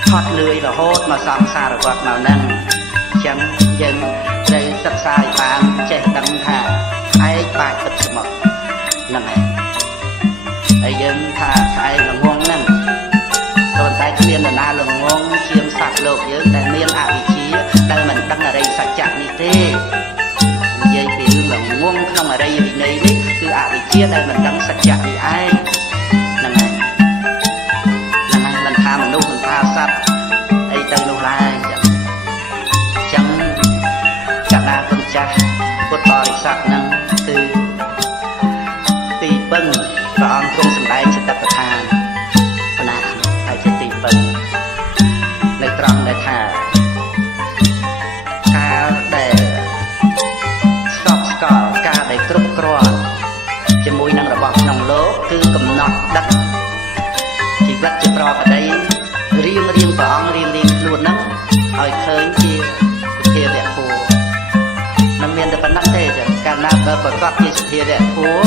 ថត់លឿយរហូតមកសង្សារវត្តមកហ្នឹងអញ្ចឹងយើងត្រូវសិក្សាឲ្យបានចេះដឹងថាឯកបាចទឹកសមុទ្រហ្នឹងហើយហើយយើងថាឯកល្ងងហ្នឹងប៉ុន្តែគ្មាននរណាល្ងងជាងសត្វលោកយើងដែលមានអវិជ្ជាដែលមិនដឹងអរិយសច្ចៈនេះទេនិយាយពីរឿងល្ងងក្នុងអរិយវិន័យនេះគឺអវិជ្ជា ជាដែលមិនដឹងសច្ចៈពីឯងហ្នឹងហើយមិនថាមនុស្សមិនថាសត្វអីទៅនោះឡើយចឹងកណ្ដាលគុណចាស់ពុទ្ធបរិស័ទហ្នឹងគឺទីពឹងព្រះអង្គទ្រង់សម្ដែងសតិប្បដ្ឋានបណ្ណាហើយជាទីពឹងនៅត្រង់ដែលថាការដែលស្កប់ស្កល់ការដែលគ្រប់គ្រាន់ជាមួយនឹងរបស់ក្នុងលោកគឺកំណត់ដឹកជីវិតជាប្រកបដីរៀងព្រះអង្គរៀងខ្លួនហ្នឹងឲ្យឃើញជាសភាវៈធម៌មិនមានតែប៉ុណ្ណឹងទេចាកាលណាបើប្រកបជាសភាវៈធម៌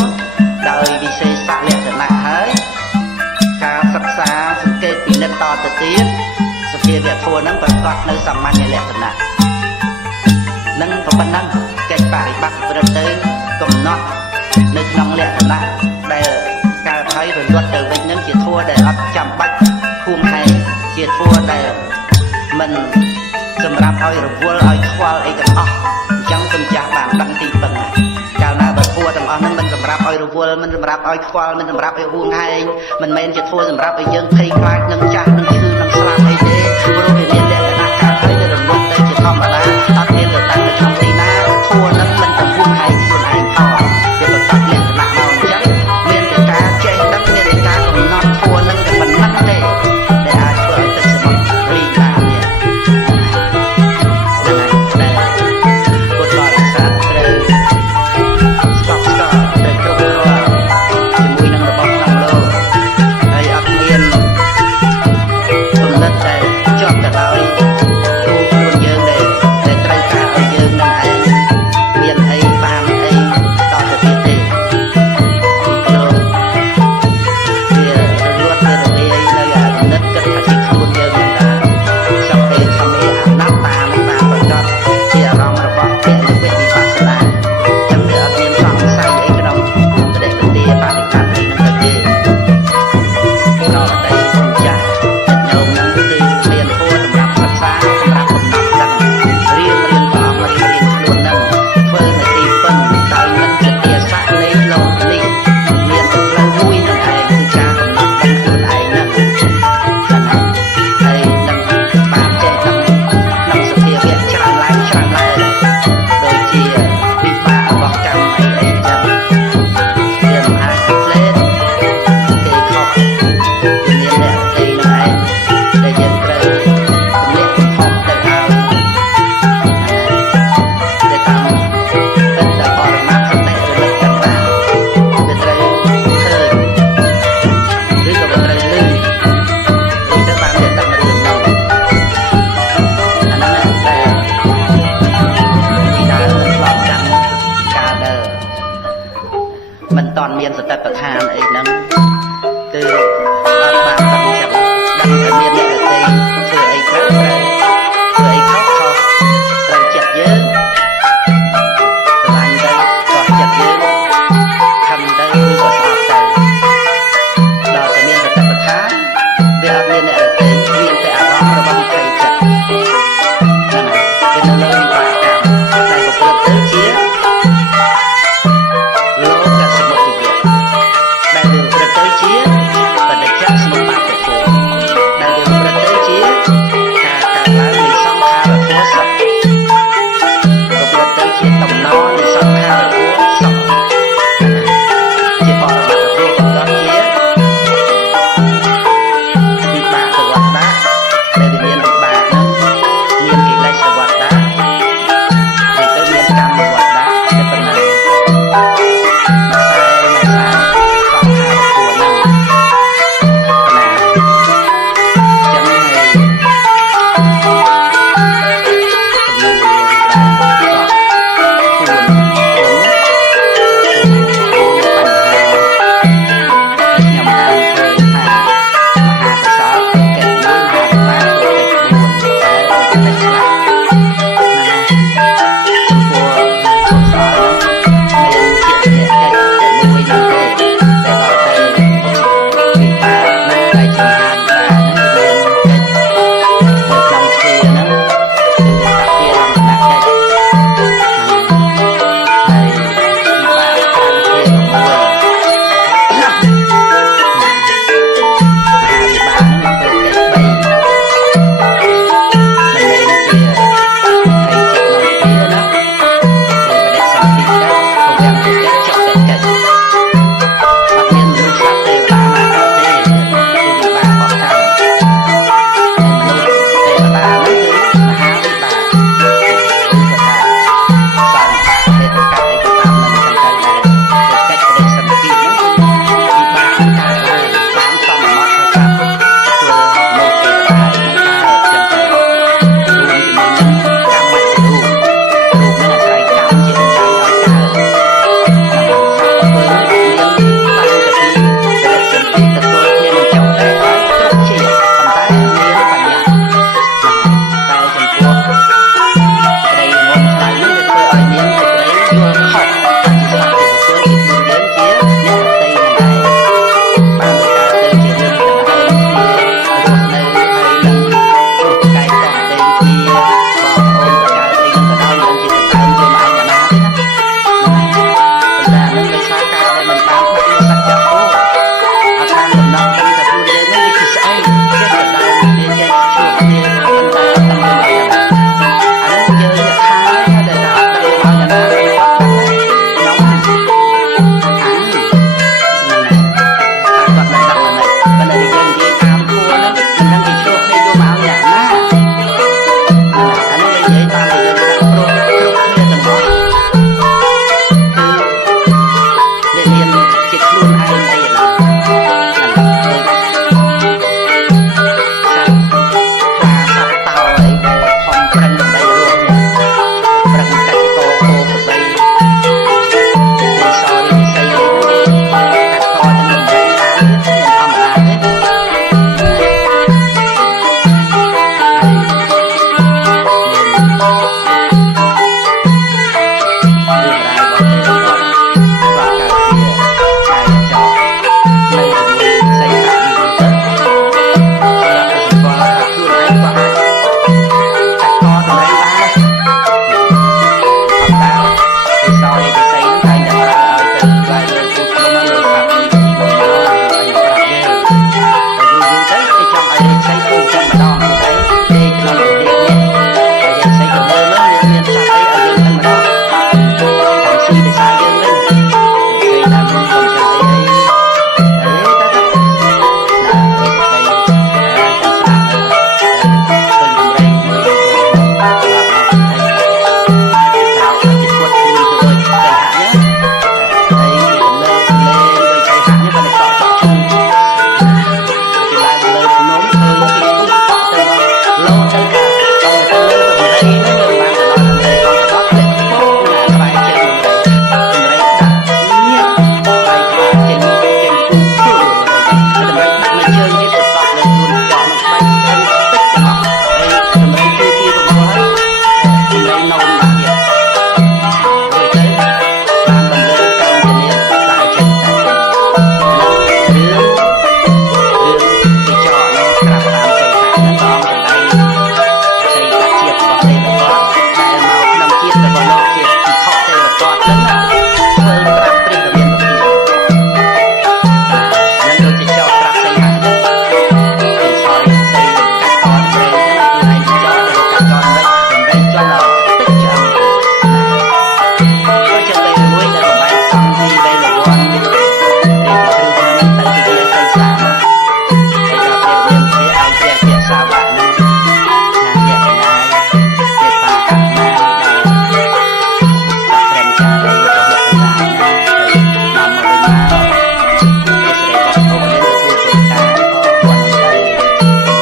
ដោយវិសេសលក្ខណៈហើយការសិក្សាសង្កេតពិនិត្យតទៅទៀតសភាវៈធម៌ហ្នឹងប្រកបនៅសាមញ្ញលក្ខណៈនឹងប៉ុណ្ណឹងកិច្ចបរិបត្តិប្រទៅកំណត់នៅក្នុងលក្ខណៈដែលកើតហើយរលត់ទៅវិញនឹងជាធម៌ដែលអត់ចាំបាច់ភូមិហែងជាធម៌ដែលមិនសម្រាប់ឲ្យរវល់ឲ្យខ្វល់អីទាំងអស់អញ្ចឹងគុណចាស់បានដឹងទីពឹងហើយកាលណាបើធម៌ទាំងអស់ហ្នឹងមិនសម្រាប់ឲ្យរវល់មិនសម្រាប់ឲ្យខ្វល់មិនសម្រាប់ឲ្យហួងហែងមិនមែនជាធម៌សម្រាប់ឲ្យយើងភ័យខ្លាចនឹងចាស់នឹងឈឺនឹងស្លាប់អីទេព្រោះវាមានលក្ខណៈកើតហើយរលត់ទៅជាធម្មតាអត់មានទៅតាំងនៅក្នុងទីណាធម៌ហ្នឹងមិនទៅហួងហែងខ្លួនឯងផងវាប្រកបលក្ខណៈមកអញ្ចឹងមានតែការចេះដឹងមានតែការកំណត់ធម៌ហ្នឹងតែប៉ុណ្ណឹងទេដែលអាចធ្វើឲ្យទឹកសមុទ្ររីកបាននេះពុទ្ធបរិស័ទត្រូវស្កប់ស្កល់ត្រូវគ្រប់គ្រាន់ជាមួយនឹងរបស់ក្នុងលោកហើយអត់មានគំនិតដែលជាប់ទៅដោយទូខ្លួនយើងដែលត្រូវការឲ្យយើងនឹងឯងមានអីបានអីតទៅទៀតទេលោកវារលត់ទៅរលាយនៅអាគំនិតគិតថាជាខ្លួនយើងហ្នឹងតាសព្វទេធម្មអនត្តានឹងបានប្រកបជាអារម្មណ៍របស់ពាក្យវិបស្សនាចឹងវាអត់មានសង្ស័យអីក្នុងប្រទេសប្រទេសបដិបត្តិនេះនឹងទៅទេដល់តែគុណចាស់ចិត្តញោមហ្នឹងគឺមានធម៌សម្រាប់សិក្សាសម្រាប់កំណត់ដឹងរៀនព្រះអង្គរៀនខ្លួនហ្នឹងធ្វើនៅទីពឹងដោយមិនជាទាស័កនៃលោកនេះមានតែផ្លូវមួយនឹងឯងគឺការកំណត់ដឹងខ្លួនឯងហ្នឹងហើយនឹងបានចេះដឹងក្នុងសភាវៈច្រើនឡើងដូចជាវិបាករបស់កម្មអីចឹងវាមិនអាចផ្លេតគេខុសវាមានអ្នកទីនឹងឯងដែលយើងត្រូវទម្លាក់ខុសទៅឲ្យតែតាមពិតតែបរមត្ថសតិរលឹកទាំងបានវាត្រូវឃើញឬក៏វាត្រូវលឺឬទៅបានតែដឹងរឿងហ្នឹងអាហ្នឹងតែពីដើមមិនឆ្លងចាំការដែលមិនតន់មានសតិប្បដ្ឋានអីហ្នឹងគឺអត់បានដឹងចឹងដឹងតែមានអ្នកដទៃធ្វើអីត្រូវធ្វើអីខុសត្រូវចិត្តយើងស្រឡាញ់ទៅខុសចិត្តយើងខំទៅឬក៏ស្អប់ទៅដល់តែមានសតិប្បដ្ឋានវាអត់មានអ្នកដទៃមានតែអារម្មណ៍របស់វិថីចិត្តហ្នឹងហើយវានៅលើវិបាកកម្មដែលប្រព្រឹត្តទៅជាលោកសមុទយៈដែលវាប្រព្រឹត្តទៅជាបដិច្ចសមុបត្តិធម៌ដែលវាប្រព្រឹត្តទៅជាការកើតឡើងនៃសង្ខារធម៌សត្វប្រព្រឹត្តទៅជាតំណនៃសង្ខារធម៌សត្វជាបរមត្ថធម៌បង្កើតជាវិបាកវត្តៈដែលវាមានវិបាកហ្នឹងមានកិលេសវត្តៈវាទៅមានកម្មវត្តៈតែប៉ុណ្ណឹងសង្ខារធម៌ហ្នឹងណាចឹងហើយចំនួនខ្ញុំបានឃើញថាមហាកុសលកិច្ចមួយមហាកុសលកិច្ច4តែកិច្ចខ្លះណាចំពោះកុសលមានជាកិច្ចតែមួយនោះទេតែដល់ទៅវិបាកនឹងដែលជាមហាវិបាកនឹងមានកិច្ចនៅក្នុងទ្វាហ្នឹងគឺសភារមណកិច្ច ដែលបងលោកជាពិខុទេវទត្តហ្នឹងធ្វើប្រាប់ព្រះរាមាវិភានឹងដូចជាចោតប្រាប់សីហៈពីសយសីកាត់តព្រៃហ្នឹងឲ្យខ្លួនឯងចោតទៅកាត់តហ្នឹងដំរីជាន់តិចចាំក៏ចាំពេលមួយដែលបំបែកសំទីវេលវ័នរាជគ្រូហ្នឹងទៅជាសីសាហើយដល់ព្រះរាមាវិភាឲ្យព្រះជាសាវកហ្នឹងណាអ្នកកញ្ញាចេតតាកម្មណាដល់ព្រះចារីរបស់លោកតាណាទៅនាំមកវិញមកព្រះស្រីរបស់ông đếnទទួលពុទ្ធតាក៏គាត់ទៅ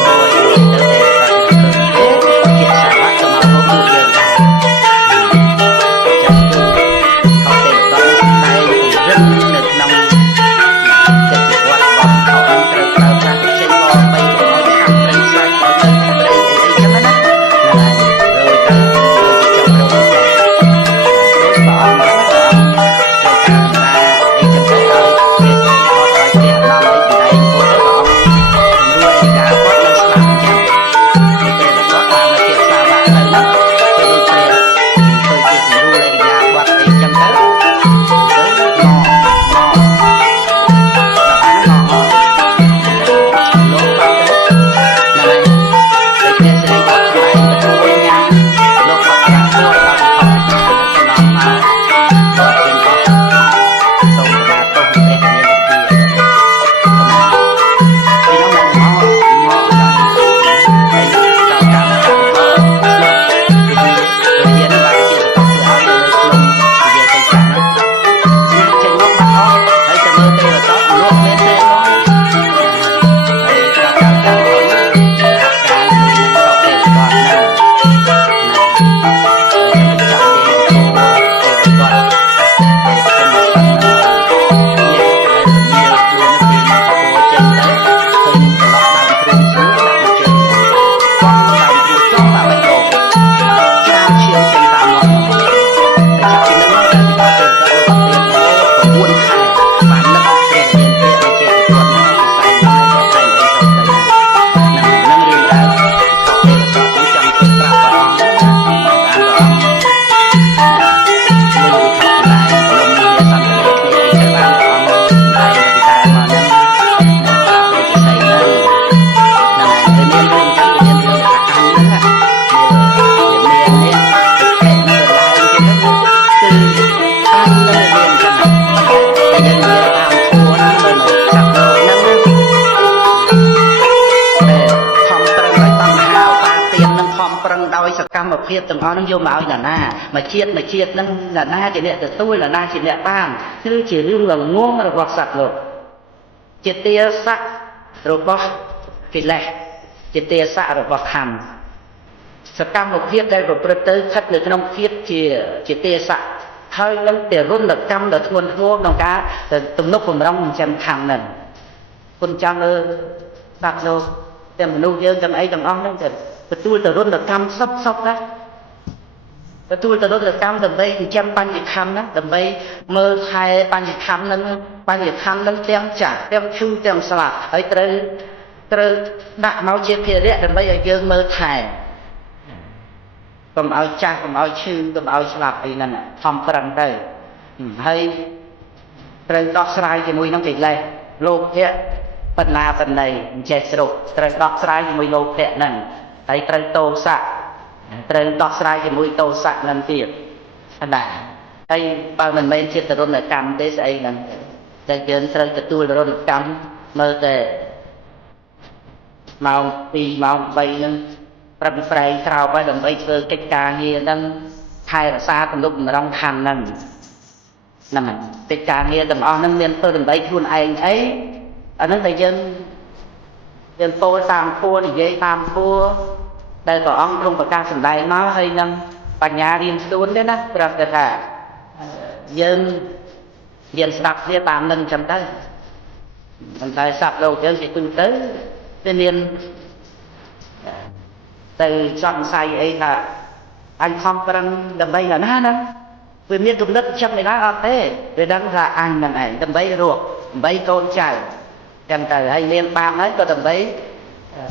រួយទៅតែជាសាវកទៅមករួមពួកយើងដែរចាំគឺខោទេវតតែរឹងនៅក្នុងចិត្តជីវិតរបស់เขาត្រូវប្រើប្រាស់ចេញមកបីកុំឲ្យខាត់ត្រីសាច់ឲ្យទៅត្រីអីចឹងណាហ្នឹងហើយរួចទៅចង់រកដូចព្រះអង្គត្រូវការណាអីចឹងទៅឲ្យព្រះស្រីអត់ឲ្យព្រះអនាមអីសម្ដែងពុទ្ធព្រះអង្គរួយអីការគាត់នៅស្ដាប់ចឹងពេលតែគាត់បានមកជាសាវកទៅហ្នឹងទៅដូចព្រះធ្វើជាសម្រួលអីការគាត់អីចឹងទៅមកលោកបាត់ទៅណាស់ហើយព្រះស្រីគាត់ស្ដែងទៅជួយញ៉ាំលោកបាត់ប្រាក់ជួយដល់ខំចំណងមកគាត់ចេញអស់សូមការទោសព្រះរាមាវិភាពីនោះមកដល់ហើយដល់កម្មកម្មក៏ស្លាប់វិញ្ញាណបានជាតកធ្វើឲ្យនៅក្នុងវិញ្ញាណសង្សារនោះចេញមកបាត់អស់ហើយទៅមើលទេវតតលោកមានទេមកហើយដល់កម្មកម្មក៏សហការជាមួយនឹងសពទេវតហ្នឹងណាហើយចាប់ទេវតទេវតទេវគុណសង្ឃមានខ្លួនទីមកពោចឹងទៅឃើញត្រឡប់ដើមទ្រូងស្រួលដាក់មកជើងគាត់ដើមទ្រូងចង់ដាក់មិនដកច្រាវឈាមចេញតាមមាត់មកហើយចាប់ពីនឹងមកដល់ពីទេវតលោកបានព្រៀនមក9ខែបាននឹកព្រះរាមាវិភាឲ្យជាប្រពន្ធនឹងពិស័យមកក៏តែងតែសោកទៅនឹងរឿងរ៉ាវខុសទេវតនឹងចង់ធ្វើប្រាប់ព្រះអង្គតាមព្រះអង្គមានវិខុសដែរលំនេះសន្តិភាពនេះអីទៅបានព្រះអង្គតែពីតែមកនឹងប្រាប់ព្រះពិស័យនឹងហ្នឹងហើយមានរឿងចឹងមានរឿងថាអញហ្នឹងវាមាននេះខែនៅឡើងចឹងទៅគឺអញនៅមានចឹងតែយើងនិយាយតាមធัวហ្នឹងបើនៅចាប់លោកហ្នឹងតែខំប្រឹងដោយតណ្ហាឧបាទាននឹងខំប្រឹងដោយសកម្មភាពទាំងអស់ហ្នឹងយកមកឲ្យនរណាមកជាតិហ្នឹងនរណាជាអ្នកទទួលនរណាជាអ្នកបានគឺជារឿងល្ងងរបស់សត្វលោកជាទាស័ករបស់កិលេសជាទាស័ករបស់ខណ្ឌសកម្មភាពដែលប្រព្រឹត្តទៅស្ថិតនៅក្នុងភាពជាទាស័កហើយនឹងទារុណកម្មដ៏ធ្ងន់ធ្ងរក្នុងការទំនុកបំរុងចិញ្ចឹមខណ្ឌហ្នឹងគុណចាំលើសត្វលោកទាំងមនុស្សយើងទាំងអីទាំងអស់ហ្នឹងទៅទទួលទារុណកម្មសពដែរទទួលទារុណកម្មដើម្បីចិញ្ចឹមបញ្ញខណ្ឌហ្នឹងដើម្បីមើលថែបញ្ញខណ្ឌហ្នឹងទាំងចាស់ទាំងឈឺទាំងស្លាប់ហើយត្រូវដាក់មកជាភារៈដើម្បីឲ្យយើងមើលថែកុំឲ្យចាស់កុំឲ្យឈឺកុំឲ្យស្លាប់អីហ្នឹងខំប្រឹងទៅហើយត្រូវដោះស្រាយជាមួយនឹងកិលេសលោកភៈបណ្ណាបណ្ណៃមិនចេះស្រុកត្រូវដោះស្រាយជាមួយលោកភៈហ្នឹងហើយត្រូវតោសៈត្រូវដោះស្រាយជាមួយតោសៈហ្នឹងទៀតណាហើយបើមិនមែនជាទរណកម្មទេស្អីហ្នឹងតែយើងត្រូវទទួលទរណកម្មមើលតែម៉ោង2ម៉ោង3ហ្នឹងប្រឹងប្រែងក្រោបហើយដើម្បីធ្វើកិច្ចការងារហ្នឹងថែរក្សាទំនុកម្ដងខណ្ឌហ្នឹងកិច្ចការងារទាំងអស់ហ្នឹងមានធ្វើដើម្បីខ្លួនឯងអីអាហ្នឹងតែយើងពោលតាមធัวនិយាយតាមធัวដែលព្រះអង្គទ្រង់ប្រកាសសម្ដែងមកហើយនឹងបញ្ញារៀនខ្លួនទេណាប្រាប់ថាយើងស្ដាប់គ្នាតាមនឹងចឹងទៅមិនតែសត្វលោកយើងជាទូទៅវាមានទៅសង្ស័យអីថាអញខំប្រឹងដើម្បីណាណាវាមានគំនិតចិត្តនេះដែរអត់ទេវាដឹងថាអញនឹងឯងដើម្បីរកដើម្បីកូនចៅចឹងទៅហើយមានបានហើយក៏ដើម្បី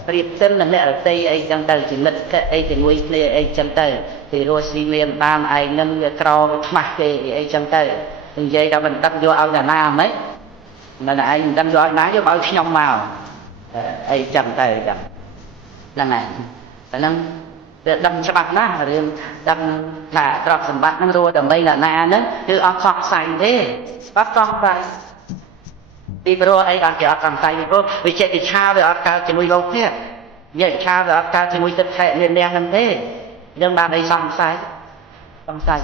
เปรียบเส้นนั่นแหละตีไอ้จังเตอจิมิตไอ้ถึงวิ่งเลยไอ้จังเตอthì rồi xí liền ban ai nâng trò mặt cái ai chẳng tới thì vậy đó mình đâm vô ao nhà nam ấy mà là ai đâm vô ná cho bao nhông màu ai chẳng tới chẳng là này phải nâng đâm cho bạc ná rồi đâm là trọc sầm bạc nâng rồi đầm đây là na nữa cứ ở khóc xanh thế bắt con vậy đi rồi ai đang chờ cầm tay rồi vì chạy thì cha rồi ở cao chỉ nuôi lâu thế vậy cha rồi ở cao chỉ nuôi tất hệ nên đen hơn thế nhưng mà đây xong sai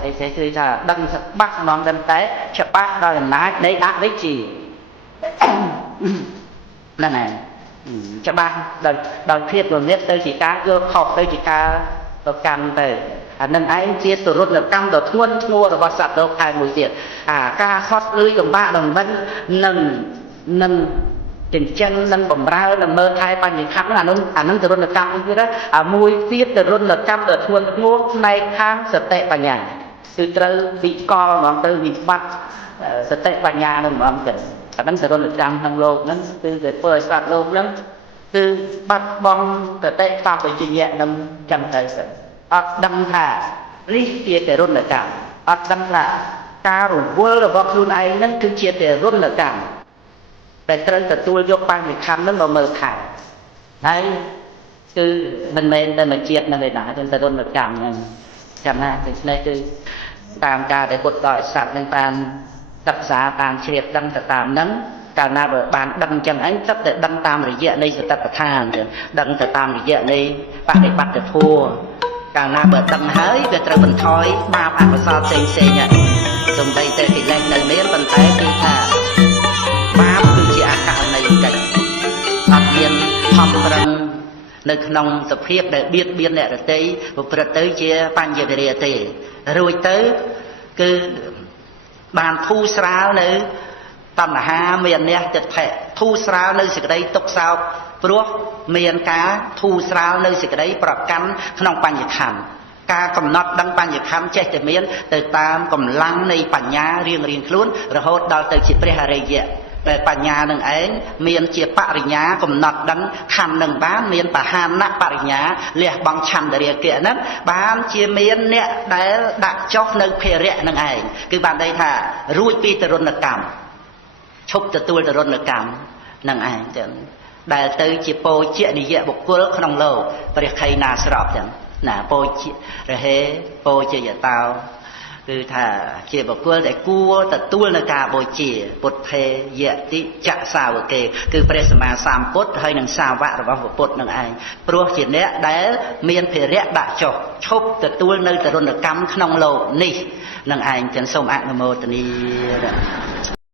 ấy sẽคือថាដឹងសបាក់ហ្មងដឹងតែច្បាស់ដល់អំណាចនៃអវិជ្ជាนั่นแหละច្បាស់ដល់ភាពរលាបទៅជាការយកខុសទៅជាការប្រកាន់ទៅអានឹងឯងជាទរណកម្មដ៏ធ្ងន់ធ្ងររបស់សត្វលោកឯមួយទៀតការខត់លុយលំបាកដល់មិននឹងចិញ្ចឹមនឹងបំរើនឹងមើលថែបញ្ញខណ្ឌអានឹងទរណកម្មទៀតមួយទៀតទរណកម្មដ៏ធ្ងន់ធ្ងរផ្នែកខាងសតិបញ្ញាគឺត្រូវវិកលហ្មងទៅវិបត្តិសតិបញ្ញានឹងហ្មងទៅអានឹងទរណកម្មក្នុងលោកហ្នឹងគឺគេធ្វើឲ្យសត្វលោកហ្នឹងគឺបាត់បង់សតិសម្បជញ្ញៈនឹងចឹងទៅអត់ដឹងថានេះជាទរណកម្មអត់ដឹងថាការរវល់របស់ខ្លួនឯងហ្នឹងគឺជាទរណកម្មแต่ត្រូវទទួលយកបញ្ញខណ្ឌនឹងមកមើលថែហើយគឺមិនមែនតែមកជាតិនឹងទេណាទៅទរណកម្មហ្នឹងចាំណាដូច្នេះគឺតាមការដែលពុទ្ធបរិស័ទនឹងបានសិក្សាបានជ្រាបដឹងទៅតាមហ្នឹងកាលណាបើបានដឹងចឹងឯងទឹកតែដឹងតាមរយៈនៃសតិប្បដ្ឋានដឹងទៅតាមរយៈនៃបដិបត្តិធម៌កាលណាបើដឹងហើយវាត្រូវបន្ថយបាបអកុសលផ្សេងហ្នឹងសំដីតែកិលេសនៅមានប៉ុន្តែគឺថាបាបគឺជាអកលនៃកិច្ចអត់មានខំប្រឹងនៅក្នុងសភាពដែលបៀតបៀនអ្នកដទៃប្រព្រឹត្តទៅជាបញ្ញវិរិយទេរួចទៅគឺបានធូរស្រាលនៅតណ្ហាមានអ្នកចិត្តភៈធូរស្រាលនៅសេចក្តីទុក្ខសោកព្រោះមានការធូរស្រាលនៅសេចក្តីប្រកាន់ក្នុងបញ្ញខណ្ឌការកំណត់ដឹងបញ្ញខណ្ឌចេះតែមានទៅតាមកម្លាំងនៃបញ្ញារៀងខ្លួនរហូតដល់ទៅជាព្រះអរិយៈដែលបញ្ញានឹងឯងមានជាបរិញ្ញាកំណត់ដឹងខណ្ឌនឹងបានមានបហានៈបរិញ្ញាលះបង់ឆន្ទរាគៈហ្នឹងបានជាមានអ្នកដែលដាក់ចុះនៅភារៈនឹងឯងគឺបានន័យថារួចពីទរណកម្មឈប់ទទួលទរណកម្មនឹងឯងចឹងដែលទៅជាពោជៈនិយបុគ្គលក្នុងលោកព្រះខៃណាស្របចឹងណាពោជៈរហេពោជយតោគឺថាជាបុគ្គលដែលគួរទទួលនៅការបូជាពុទ្ធេយតិចសាវកេគឺព្រះសម្មាសម្ពុទ្ធហើយនឹងសាវករបស់ពុទ្ធនឹងឯងព្រោះជាអ្នកដែលមានភារៈដាក់ចុះឈប់ទទួលនៅទរណកម្មក្នុងលោកនេះនឹងឯងចឹងសូមអនុមោទនា